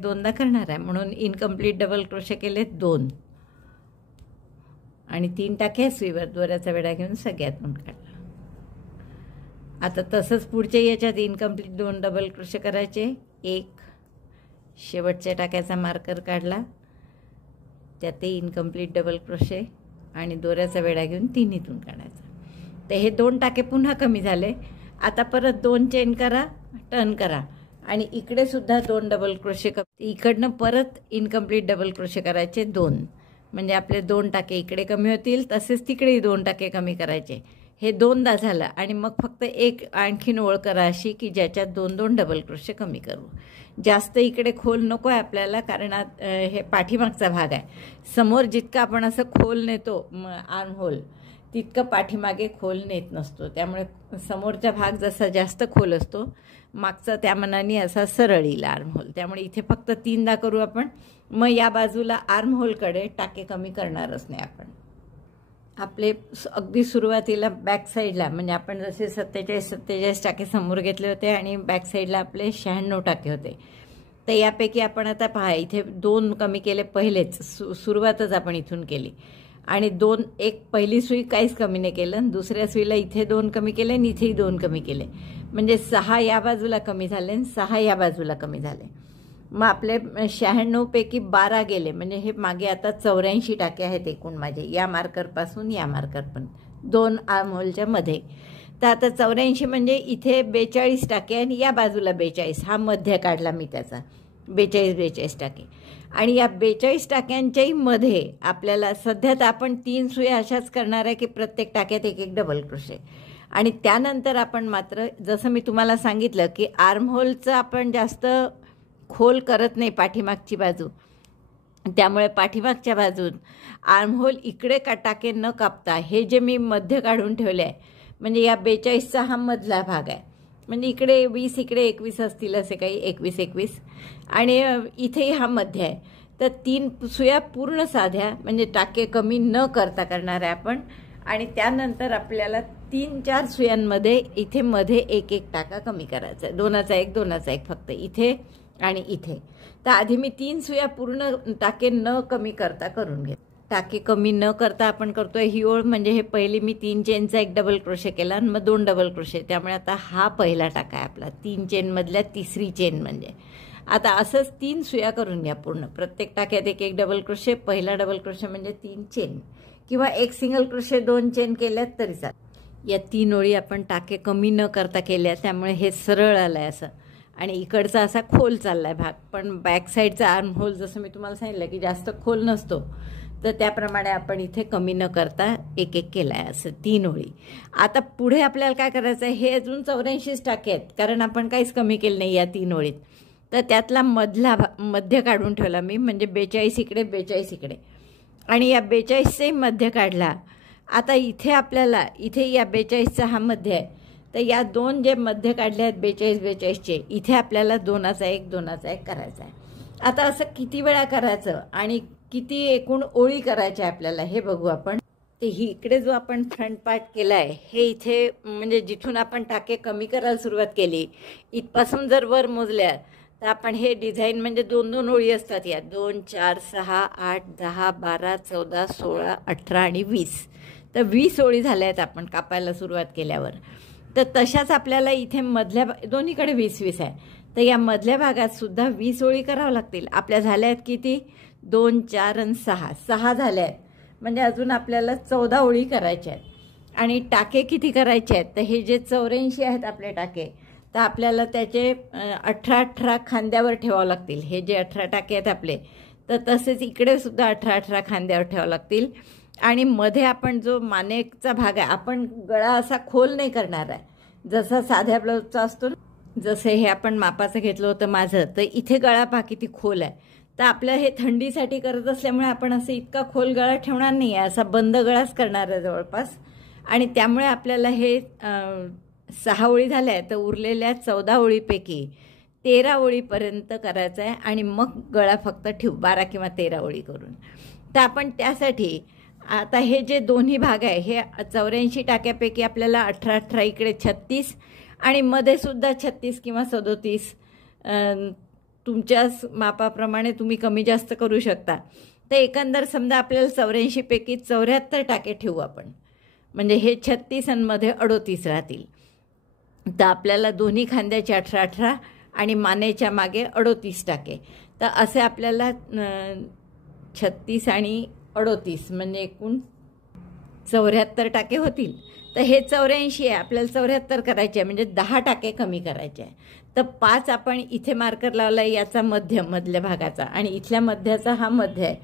2दा करणार आहे, म्हणून इनकम्प्लीट डबल क्रोशे केले 2, आणि 3 टाके सुईवर दोऱ्याचा वेढा घेऊन सगळ्यातून काढला. आता तसंच पुढच्या याच्यात इनकम्प्लीट 2 डबल क्रोशे करायचे. 1 शेवटच्या टाक्याचा मार्कर काढला, त्यातही इनकम्प्लीट डबल क्रोशे, आणि दोऱ्याचा वेढा घेऊन 3 इथून काढायचा. तर हे 2 टाके पुन्हा कमी झाले. आता परत 2 चेन करा, टर्न करा, आणि इकडे सुद्धा 2 डबल क्रोशे इकडनं परत इनकम्प्लीट डबल क्रोशे करायचे 2, म्हणजे आपले 2 टाके इकडे कमी होतील. तसेच तिकडेही 2 टाके कमी करायचे. हे 2दा झालं, आणि मग फक्त एक आणखीन ओळ करा अशी की ज्याच्यात 2 डबल क्रोशे कमी करू. जास्त इकडे खोल नको आहे आपल्याला, कारण हे पाठीमागचा भाग आहे. समोर जितका आपण असं खोल नेतो आर्म होल, तितकं पाठीमागे खोल नेत नसतो. त्यामुळे समोरचा भाग जसा जास्त खोल असतो, मागचा त्या मनाने असा सरळ येईल आर्म होल. त्यामुळे इथे फक्त 3दा करू आपण. मग या बाजूला आर्म होलकडे टाके कमी करणारच नाही आपण. आपले अगदी सुरुवातीला बॅक साईडला, म्हणजे आपण जसे 47 टाके समोर घेतले होते, आणि बॅक साईडला आपले 96 टाके होते. तर यापैकी आपण आता पहा, इथे 2 कमी केले पहिलेच, सुरुवातच आपण इथून केली. आणि 2 एक पहिली सुई काहीच कमी नाही केलं, दुसऱ्या सुईला इथे 2 कमी केले आणि इथेही 2 कमी केले, म्हणजे 6 या बाजूला कमी झाले आणि 6 या बाजूला कमी झाले. मग आपले 96 पैकी 12 गेले, म्हणजे हे मागे आता 84 टाके आहेत एकूण माझे, या मार्करपासून या मार्करपर्यंत 2 आर्म होलच्या मध्ये. तर आता 84 म्हणजे इथे 42 टाके, आणि या बाजूला 42, हा मध्य काढला मी त्याचा, 42 टाके. आणि या 42 टाक्यांच्याही मध्ये आपल्याला सध्या तर आपण 3 सुया अशाच करणार आहे की प्रत्येक टाक्यात एक डबल क्रोशे. आणि त्यानंतर आपण मात्र जसं मी तुम्हाला सांगितलं की आर्म होलचं आपण जास्त खोल करत नाही पाठीमागची बाजू, त्यामुळे पाठीमागच्या बाजून आर्म होल इकडे टाके न कापता हे जे मी मध्य काढून ठेवले आहे, म्हणजे या 42चा हा मधला भाग आहे, म्हणजे इकडे 20 इकडे 21 असतील असे काही, 21 आणि इथेही हा मध्य आहे. तर 3 सुया पूर्ण साध्या, म्हणजे टाके कमी न करता करणार आहे आपण. आणि त्यानंतर आपल्याला 3-4 सुयांमध्ये इथे मध्ये एक टाका कमी करायचा आहे, 2चा 1 फक्त इथे आणि इथे. तर आधी मी 3 सुया पूर्ण टाके न कमी करता करून घेते. टाके कमी न करता आपण करतोय ही ओळ. म्हणजे हे पहिली मी 3 चेनचा एक डबल क्रोशे केला आणि मग 2 डबल क्रोशे. त्यामुळे आता हा पहिला टाका आहे आपला 3 चेनमधल्या तिसरी चेन. म्हणजे आता असंच 3 सुया करून घ्या पूर्ण. प्रत्येक टाक्यात एक एक डबल क्रोशे. पहिला डबल क्रोशे म्हणजे 3 चेन किंवा एक सिंगल क्रोशे 2 चेन केल्यात तरी चालेल. या 3 ओळी आपण टाके कमी न करता केल्या, त्यामुळे हे सरळ आलं आहे असं. आणि इकडचा असा खोल चालला आहे भाग. पण बॅक साईडचा आर्म होल जसं मी तुम्हाला सांगितलं की जास्त खोल नसतो, तर त्याप्रमाणे आपण इथे कमी न करता एक एक केला आहे असं 3 ओळी. आता पुढे आपल्याला काय करायचं आहे, हे अजून 84 टाके आहेत कारण आपण काहीच कमी केलं नाही या 3 ओळीत. तर त्यातला मध्य काढून ठेवला मी, म्हणजे 42 इकडे 42 इकडे, आणि या 42चे मध्य काढला. आता इथे आपल्याला इथे या 42चा हा मध्य आहे, तर या 2 जे मध्य काढले आहेत 42-42चे, इथे आपल्याला 2चा 1 2चा 1 करायचा आहे. आता असं किती वेळा करायचं आणि किती एकूण ओळी करायच्या आपल्याला हे बघू आपण. ते ही इकडे जो आपण फ्रंट पार्ट केला आहे हे इथे म्हणजे जिथून आपण टाके कमी करायला सुरुवात केली इथपासून जर वर मोजल्या तर आपण हे डिझाईन म्हणजे 2-2 ओळी असतात या 2 4 6 8 10 12 14 16 18 आणि 20. तर 20 ओळी झाल्या आहेत आपण कापायला सुरुवात केल्यावर. तर तशाच आपल्याला इथे मधल्या दोन्हीकडे 20-20 आहे, तर या मधल्या भागात सुद्धा 20 ओळी करावं लागतील. आपल्या झाल्या आहेत किती 2 4 आणि 6 झाल्या आहेत. म्हणजे अजून आपल्याला 14 ओळी करायच्या आहेत. आणि टाके किती करायचे आहेत, तर हे जे 84 आहेत आपले टाके, तर आपल्याला त्याचे 18-18 खांद्यावर ठेवावं लागतील. हे जे 18 टाके आहेत आपले, तर तसेच इकडे सुद्धा 18-18 खांद्यावर ठेवावं लागतील. आणि मध्ये आपण जो मानेचा भाग आहे, आपण गळा असा खोल नाही करणार आहे जसा साध्या ब्लाऊजचा असतो. जसं हे आपण मापाचं घेतलं होतं माझं, तर इथे गळा पहा किती खोल आहे. तर आपलं हे थंडीसाठी करत असल्यामुळे आपण असं इतका खोल गळा ठेवणार नाही आहे, असा बंद गळाच करणार आहे जवळपास. आणि त्यामुळे आपल्याला हे 6 ओळी झाल्या आहेत, तर उरलेल्या 14 ओळीपैकी 13 ओळीपर्यंत करायचं आहे आणि मग गळा फक्त ठेवू 12 किंवा 13 ओळी करून. तर आपण त्यासाठी आता हे जे दोन्ही भाग आहे हे 84 टाक्यापैकी आपल्याला 18-18 इकडे 36 आणि मध्ये सुद्धा 36 किंवा 37 तुमच्या मापाप्रमाणे तुम्ही कमी जास्त करू शकता. तर एकंदर समजा आपल्याला 84 पैकी 74 टाके ठेवू आपण, म्हणजे हे 36 आणि मध्ये 38 राहतील. तर आपल्याला दोन्ही खांद्याचे 18-18 आणि मानेच्या मागे 38 टाके. तर असे आपल्याला 36 आणि 38 म्हणजे एकूण 74 टाके होतील. तर हे 84 आहे, आपल्याला 74 करायचे आहे, म्हणजे 10 टाके कमी करायचे आहे. तर 5 आपण इथे मार्कर लावला आहे याचा मधल्या भागाचा, आणि इथल्या मध्याचा हा मध्य आहे.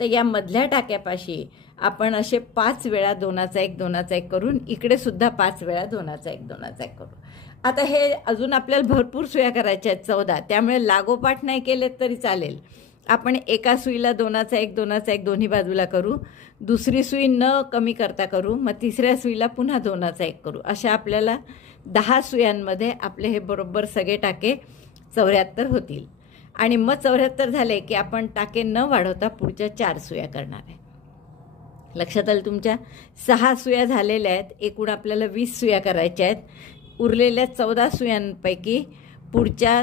तर या मधल्या टाक्यापाशी आपण असे 5 वेळा 2चा 1 2चा 1 करून इकडे सुद्धा 5 वेळा 2चा 1 2चा 1 करू. आता हे अजून आपल्याला भरपूर सुया करायच्या आहेत 14, त्यामुळे लागोपाठ नाही केले तरी चालेल. आपण एका सुईला 2चा 1 2चा 1 दोन्ही बाजूला करू, दुसरी सुई न कमी करता करू, मग तिसऱ्या सुईला पुन्हा 2चा 1 करू. अशा आपल्याला 10 सुयांमध्ये आपले हे बरोबर सगळे टाके 74 होतील. आणि मग 74 झाले की आपण टाके न वाढवता पुढच्या 4 सुया करणार आहे. लक्षात आलं तुमच्या? 6 सुया झालेल्या आहेत, एकूण आपल्याला 20 सुया करायच्या आहेत. उरलेल्या 14 सुयांपैकी पुढच्या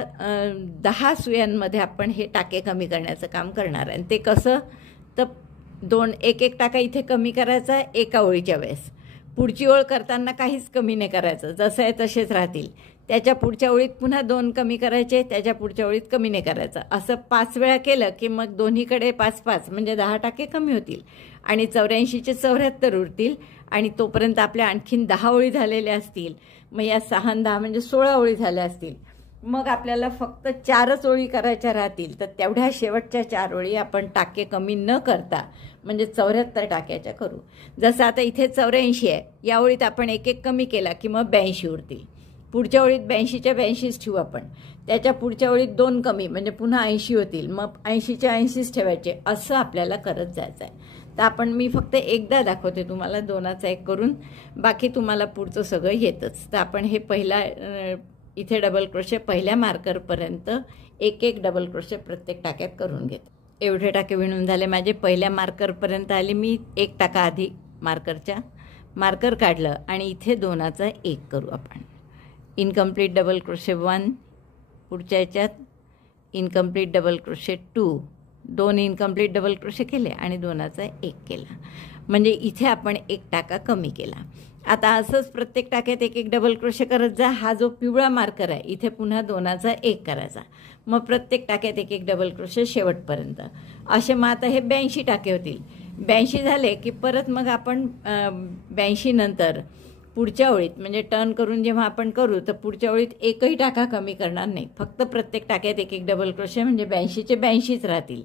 10 सुयांमध्ये आपण हे टाके कमी करण्याचं काम करणार आहे. आणि ते कसं, तर एक टाका इथे कमी करायचा एका ओळीच्या वेळेस. पुढची ओळ करताना काहीच कमी नाही करायचं, जसं आहे तसेच राहतील. त्याच्या पुढच्या ओळीत पुन्हा 2 कमी करायचे, त्याच्या पुढच्या ओळीत कमी नाही करायचं. असं 5 वेळा केलं की मग दोन्हीकडे 5-5 म्हणजे 10 टाके कमी होतील आणि 84चे 74 उरतील. आणि तोपर्यंत आपल्या आणखीन 10 ओळी झालेल्या असतील. मग या 6 10 म्हणजे 16 ओळी झाल्या असतील. मग आपल्याला फक्त 4च ओळी करायच्या राहतील. तर तेवढ्या शेवटच्या 4 ओळी आपण टाके कमी न करता म्हणजे 74 टाक्याच्या करू. जसं आता इथे 84 आहे, या ओळीत आपण एक एक कमी केला की मग 82 उरतील. पुढच्या ओळीत 82च्या 82च ठेवू आपण, त्याच्या पुढच्या ओळीत 2 कमी म्हणजे पुन्हा 80 होतील, मग 80च्या 80च ठेवायचे. असं आपल्याला करत जायचं आहे. तर मी फक्त एकदा दाखवते तुम्हाला 2चा 1 करून, बाकी तुम्हाला पुढचं सगळं येतच. तर आपण हे पहिला इथे डबल क्रोशे पहिल्या मार्करपर्यंत एक एक डबल क्रोशे प्रत्येक टाक्यात करून घेते. एवढे टाके विणून झाले माझे. पहिल्या मार्करपर्यंत आले मी, 1 टाका आधी मार्कर काढलं आणि इथे 2चा 1 करू आपण. इनकम्प्लीट डबल क्रोशे 1, पुढच्या याच्यात incomplete double crochet 2, 2 incomplete double crochet केले आणि 2चा 1 केला, म्हणजे इथे आपण 1 टाका कमी केला. आता असंच प्रत्येक टाक्यात 1 डबल क्रोशे करत जा. हा जो पिवळा मार्कर आहे इथे पुन्हा 2चा 1 करायचा, मग प्रत्येक टाक्यात 1 डबल क्रोशे शेवटपर्यंत. असे मग आता हे 82 टाके होतील. 82 झाले की परत मग आपण 82 नंतर पुढच्या ओळीत म्हणजे टर्न करून जेव्हा आपण करू तर पुढच्या ओळीत एकही टाका कमी करणार नाही, फक्त प्रत्येक टाक्यात 1 डबल क्रोशे, म्हणजे 82चे 82च राहतील.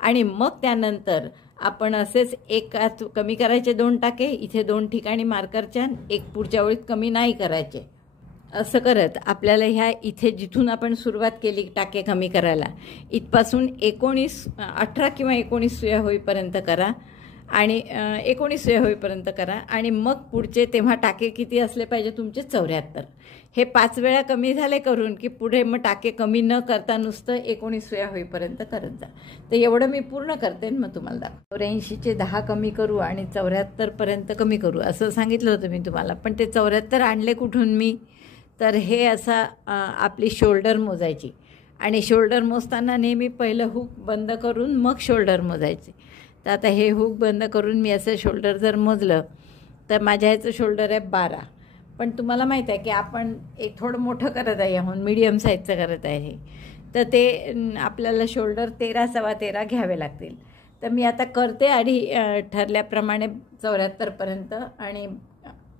आणि मग त्यानंतर आपण असेच एक कमी करायचे 2 टाके इथे 2 ठिकाणी मार्करच्या, एक पुढच्या ओळीत कमी नाही करायचे. असं करत आपल्याला ह्या इथे जिथून आपण सुरुवात केली टाके कमी करायला इथपासून 18 किंवा 19 सुया होईपर्यंत करा आणि 19 सुया होईपर्यंत करा. आणि मग पुढचे तेव्हा टाके किती असले पाहिजे तुमचे 74. हे 5 वेळा कमी झाले करून की पुढे मग टाके कमी न करता नुसतं 19 सुया होईपर्यंत करत जा. तर एवढं मी पूर्ण करते मग तुम्हाला दाखव. 84चे 10 कमी करू आणि 74पर्यंत कमी करू असं सांगितलं होतं मी तुम्हाला, पण ते 74 आणले कुठून मी, तर हे असा आपली शोल्डर मोजायची आणि शोल्डर मोजताना नेहमी पहिलं हुक बंद करून मग शोल्डर मोजायचे. तर आता हे हुक बंद करून मी असं शोल्डर जर मोजलं तर माझ्या ह्याचं शोल्डर आहे 12. पण तुम्हाला माहीत आहे की आपण एक थोडं मोठं करत आहे, याहून मीडियम साईजचं करत आहे हे, तर ते आपल्याला शोल्डर 13 सव्वा 13 घ्यावे लागतील. तर मी आता करते आणि ठरल्याप्रमाणे 74पर्यंत आणि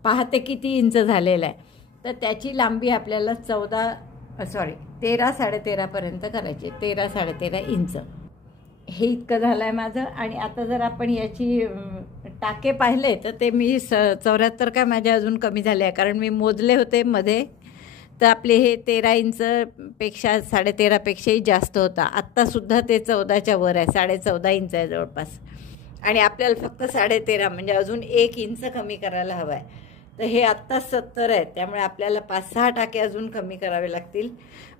पाहते किती इंच झालेलं आहे. तर त्याची लांबी आपल्याला 13 13.5पर्यंत करायची, 13 13.5 इंच. हे इतकं झालं आहे माझं. आणि आता जर आपण याची टाके पाहिले तर ते मी 74 काय माझ्या अजून कमी झाले आहे, कारण मी मोजले होते मध्ये, तर आपले हे 13 इंचपेक्षा 13.5पेक्षाही जास्त होता. आत्तासुद्धा ते 14च्या वर आहे, 14.5 इंच आहे जवळपास. आणि आपल्याला फक्त 13.5 म्हणजे अजून 1 इंच कमी करायला हवं आहे. तर हे आत्ता 70 आहे, त्यामुळे आपल्याला 5-6 टाके अजून कमी करावे लागतील,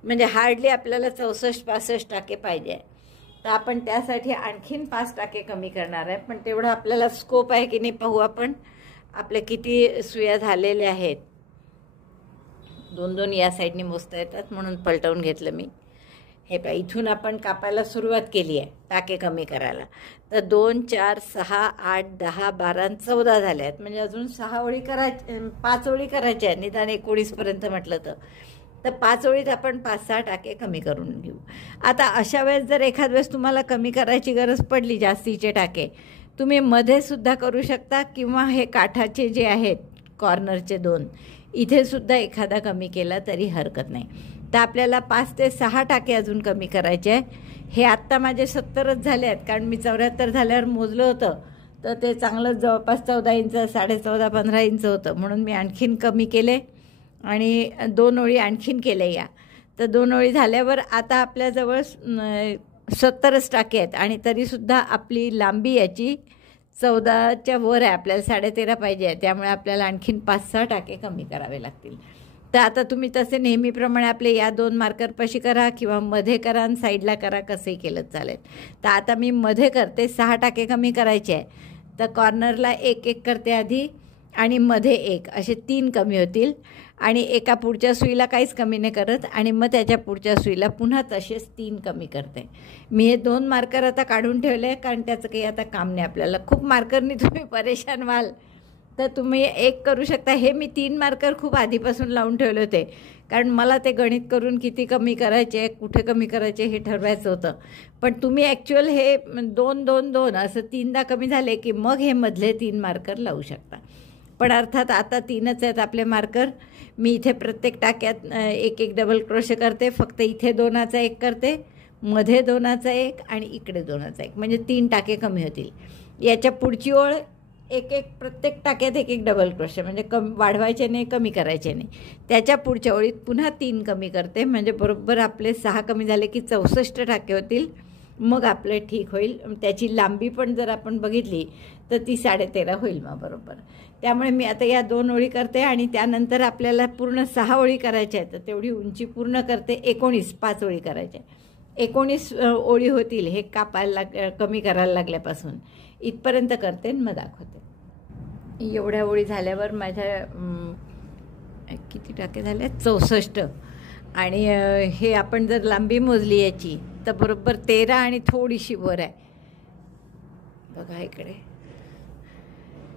म्हणजे हार्डली आपल्याला 64-65 टाके पाहिजे आहे. तर आपण त्यासाठी आणखीन 5 टाके कमी करणार आहे, पण तेवढं आपल्याला स्कोप आहे की नाही पाहू आपण. आपले किती सुया झालेल्या आहेत, 2-2 या साईडने मोजता येतात म्हणून पलटवून घेतलं मी. हे पहा, इथून आपण कापायला सुरुवात केली आहे टाके कमी करायला. तर 2, 4, 6, 8, 10, 12, 14 झाले आहेत, म्हणजे अजून 6 ओळी करायच्या, 5 ओळी करायच्या आहेत निदान 19पर्यंत म्हटलं तर 5 ओळीत आपण 5-6 टाके कमी करून घेऊ. आता अशा वेळेस जर एखाद वेळेस तुम्हाला कमी करायची गरज पडली जास्तीचे टाके, तुम्ही मध्ये सुद्धा करू शकता किंवा हे काठाचे जे आहेत कॉर्नरचे 2 इथे सुद्धा एखादा कमी केला तरी हरकत नाही. तर आपल्याला 5 ते 6 टाके अजून कमी करायचे आहे. हे आत्ता माझे 70च झाले आहेत, कारण मी 74 झाल्यावर मोजलं होतं तर ते चांगलं जवळपास 14 इंच 14.5-15 इंच होतं, म्हणून मी आणखीन कमी केले आणि 2 ओळी आणखीन केले या. तर 2 ओळी झाल्यावर आता आपल्याजवळ 70च टाके आहेत आणि तरीसुद्धा आपली लांबी याची 14च्या वर आहे, आपल्याला 13.5 पाहिजे आहे, त्यामुळे आपल्याला आणखीन 5-6 टाके कमी करावे लागतील. तर आता तुम्ही तसे नेहमीप्रमाणे आपले या 2 मार्करपाशी करा किंवा मध्ये करा आणि साईडला करा, कसंही केलं चालेल. तर आता मी मध्ये करते, 6 टाके कमी करायचे आहे. तर कॉर्नरला 1-1 करते आधी आणि मध्ये 1 असे 3 कमी होतील. आणि एका पुढच्या सुईला काहीच कमी नाही करत आणि मग त्याच्या पुढच्या सुईला पुन्हा तसेच 3 कमी करते. मी हे 2 मार्कर आता काढून ठेवले, कारण त्याचं काही आता काम नाही आपल्याला. खूप मार्करनी तुम्ही परेशान व्हाल तर तुम्ही 1 करू शकता. हे मी 3 मार्कर खूप आधीपासून लावून ठेवले होते, कारण मला ते गणित करून किती कमी करायचे, कुठे कमी करायचे हे ठरवायचं होतं. पण तुम्ही ॲक्च्युअल हे 2-2-2 असं 3दा कमी झाले की मग हे मधले 3 मार्कर लावू शकता. पण अर्थात आता 3च आहेत आपले मार्कर. मी इथे प्रत्येक टाक्यात 1-1 डबल क्रोशे करते, फक्त इथे 2चा 1 करते, मध्ये 2चा 1 आणि इकडे 2चा 1, म्हणजे 3 टाके कमी होतील. याच्या पुढची ओळ 1-1 प्रत्येक टाक्यात 1-1 डबल क्रोशे, म्हणजे वाढवायचे नाही कमी करायचे नाही. त्याच्या पुढच्या ओळीत पुन्हा 3 कमी करते, म्हणजे बरोबर आपले 6 कमी झाले की 64 टाके होतील. मग आपलं ठीक होईल. त्याची लांबी पण जर आपण बघितली तर ती 13.5 होईल मग बरोबर. त्यामुळे मी आता या 2 ओळी करते आणि त्यानंतर आपल्याला पूर्ण 6 ओळी करायच्या आहेत, तर तेवढी उंची पूर्ण करते. 19 5 ओळी करायच्या, 19 ओळी होतील हे कापायला कमी करायला लागल्यापासून. इथपर्यंत करते मग दाखवते. एवढ्या ओळी झाल्यावर माझ्या किती टाके झाले, 64. आणि हे आपण जर लांबी मोजली याची तर बरोबर 13 आणि थोडीशी वर आहे. बघा इकडे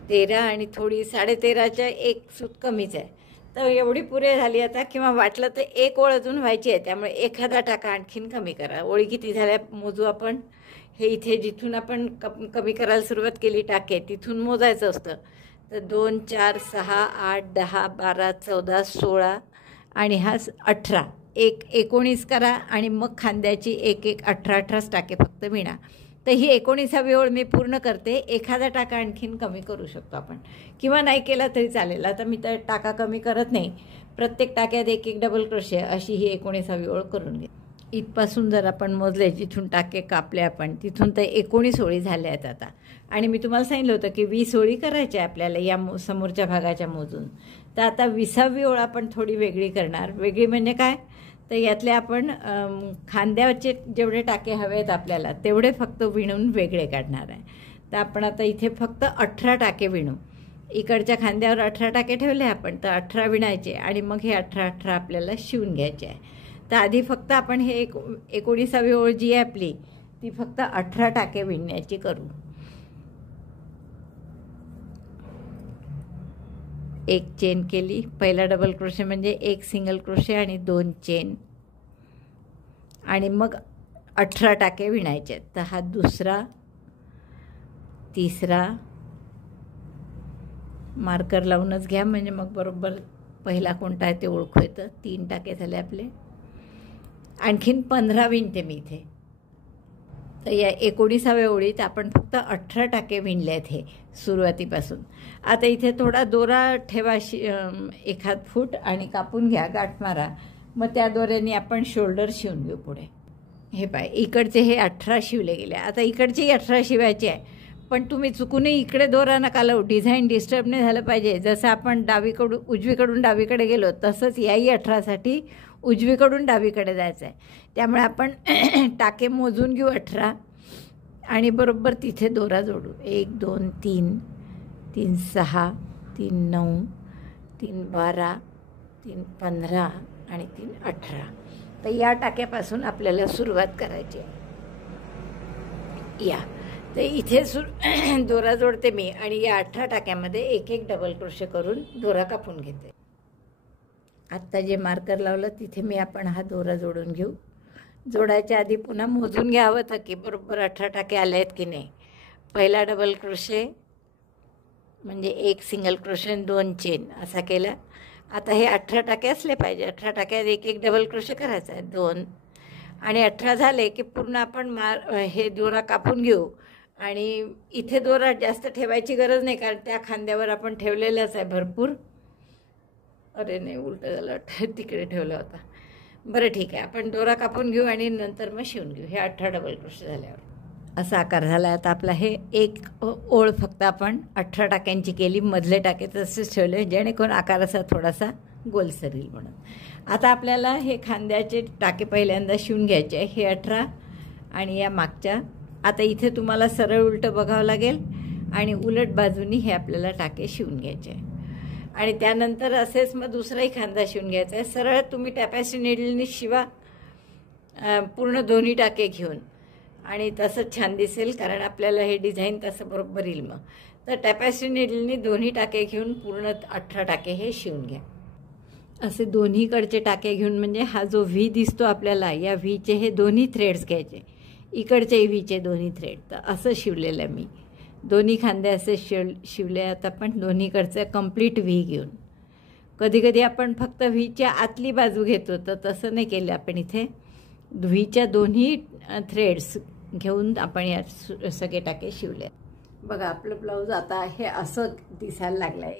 13 आणि थोडी 13.5च्या एक सूत कमीच आहे. तर एवढी पुरे झाली आता, किंवा वाटलं तर एक ओळ अजून व्हायची आहे, त्यामुळे एखादा टाका आणखीन कमी करा. ओळी किती झाल्या मोजू आपण. हे इथे जिथून आपण कमी करायला सुरुवात केली टाके तिथून मोजायचं असतं. तर 2 4 6 8 10 12 14 16 आणि हा 18, 19 करा आणि मग खांद्याची 18 टाके फक्त विणा. तर ही 19वी ओळ मी पूर्ण करते. एखादा टाका आणखीन कमी करू शकतो आपण, किंवा नाही केला तरी चालेल. आता मी तर टाका कमी करत नाही, प्रत्येक टाक्यात 1 डबल क्रोशे अशी ही 19वी ओळ करून घे. इथपासून जर आपण मोजले, जिथून टाके कापले आपण तिथून तर 19 ओळी झाल्या आहेत आता. आणि मी तुम्हाला सांगितलं होतं की 20 ओळी करायच्या आपल्याला या समोरच्या भागाच्या मोजून. तर आता 20वी ओळ आपण थोडी वेगळी करणार. वेगळी म्हणजे काय, तर यातले आपण खांद्याचे जेवढे टाके हवे आहेत आपल्याला तेवढे फक्त विणून वेगळे काढणार आहे. तर आपण आता इथे फक्त 18 टाके विणू. इकडच्या खांद्यावर 18 टाके ठेवले आपण, तर 18 विणायचे आणि मग हे 18 आपल्याला शिवून घ्यायचे आहे. तर आधी फक्त आपण हे 19वी ओळ जी आहे आपली ती फक्त 18 टाके विणण्याची करू. एक चेन केली, पहिला डबल क्रोशे म्हणजे 1 सिंगल क्रोशे आणि 2 चेन, आणि मग 18 टाके विणायचे. तर हा दुसरा, तिसरा, मार्कर लावूनच घ्या म्हणजे मग बरोबर पहिला कोणता आहे ते ओळखू येतं. 3 टाके झाले आपले. आणखीन 15 विणते मी इथे. तर या 19व्या ओळीत आपण फक्त 18 टाके विणले आहेत हे सुरुवातीपासून. आता इथे थोडा दोरा ठेवा, 1 फूट, आणि कापून घ्या, गाठ मारा. मग त्या दोऱ्याने आपण शोल्डर शिवून घेऊ पुढे. हे पाय, इकडचे हे 18 शिवले गेले. आता इकडचेही 18 शिवायचे आहे, पण तुम्ही चुकूनही इकडे दोरा नका लावू. डिझाईन डिस्टर्ब नाही झालं पाहिजे. जसं आपण उजवीकडून डावीकडे गेलो तसंच याही 18साठी उजवीकडून डावीकडे जायचं आहे. त्यामुळे आपण टाके मोजून घेऊ 18 आणि बरोबर तिथे दोरा जोडू. 1 2 3 3 6 3 9 3 12 3 15 आणि 3 18. तर या टाक्यापासून आपल्याला सुरुवात करायची आहे. या तर इथे दोरा जोडते मी आणि या 18 टाक्यामध्ये 1 डबल क्रोशे करून दोरा कापून घेते. आत्ता जे मार्कर लावलं तिथे आपण हा दोरा जोडून घेऊ. जोडायच्या आधी पुन्हा मोजून घ्यावं तर की बरोबर 18 टाके आले आहेत की नाही. पहिला डबल क्रोशे म्हणजे 1 सिंगल क्रोशे आणि 2 चेन असा केला. आता हे 18 टाके असले पाहिजे. 18 टाक्यात 1 डबल क्रोशे करायचा आहे. 2 आणि 18 झाले की पूर्ण आपण हे दोरा कापून घेऊ. आणि इथे दोरा जास्त ठेवायची गरज नाही, कारण त्या खांद्यावर आपण ठेवलेलाच आहे भरपूर. अरे नाही, उलटं झालं, तिकडे ठेवला होता. बरं ठीक आहे, आपण दोरा कापून घेऊ आणि नंतर मग शिवून घेऊ. हे 18 डबल क्रोशे झाल्यावर असा आकार झाला. आता आपला हे एक ओळ फक्त आपण 18 टाक्यांची केली. मधले टाके तसेच ठेवले जेणेकरून आकार असा थोडासा गोलसर येईल म्हणून. आता आपल्याला हे खांद्याचे टाके पहिल्यांदा शिवून घ्यायचे आहे. हे 18 आणि या मागच्या. आता इथे तुम्हाला सरळ उलटं बघावं लागेल आणि उलट बाजूनी हे आपल्याला टाके शिवून घ्यायचे आहे. आणि त्यानंतर असेच मग दुसराही खांदा शिवून घ्यायचा आहे. सरळ तुम्ही टॅपॅस्ट्री नीडलनी शिवा पूर्ण दोन्ही टाके घेऊन, आणि तसंच छान दिसेल, कारण आपल्याला हे डिझाईन तसं बरोबर येईल. मग तर टॅपॅस्ट्री नीडलनी दोन्ही टाके घेऊन पूर्ण 18 टाके हे शिवून घ्या. असे दोन्हीकडचे टाके घेऊन, म्हणजे हा जो व्ही दिसतो आपल्याला, या व्हीचे हे दोन्ही थ्रेड्स घ्यायचे. इकडचे व्हीचे दोन्ही थ्रेड. तर असं शिवलेलं मी दोन्ही खांदे असे शिवले. आता आपण दोन्हीकडचं कंप्लीट व्ही घेऊन, कधी कधी आपण फक्त व्हीच्या आतली बाजू घेतो, तर तसं नाही केलं आपण. इथे व्हीच्या दोन्ही थ्रेड्स घेऊन आपण या सगळे टाके शिवले. बघा आपलं ब्लाऊज आता हे असं दिसायला लागलं आहे.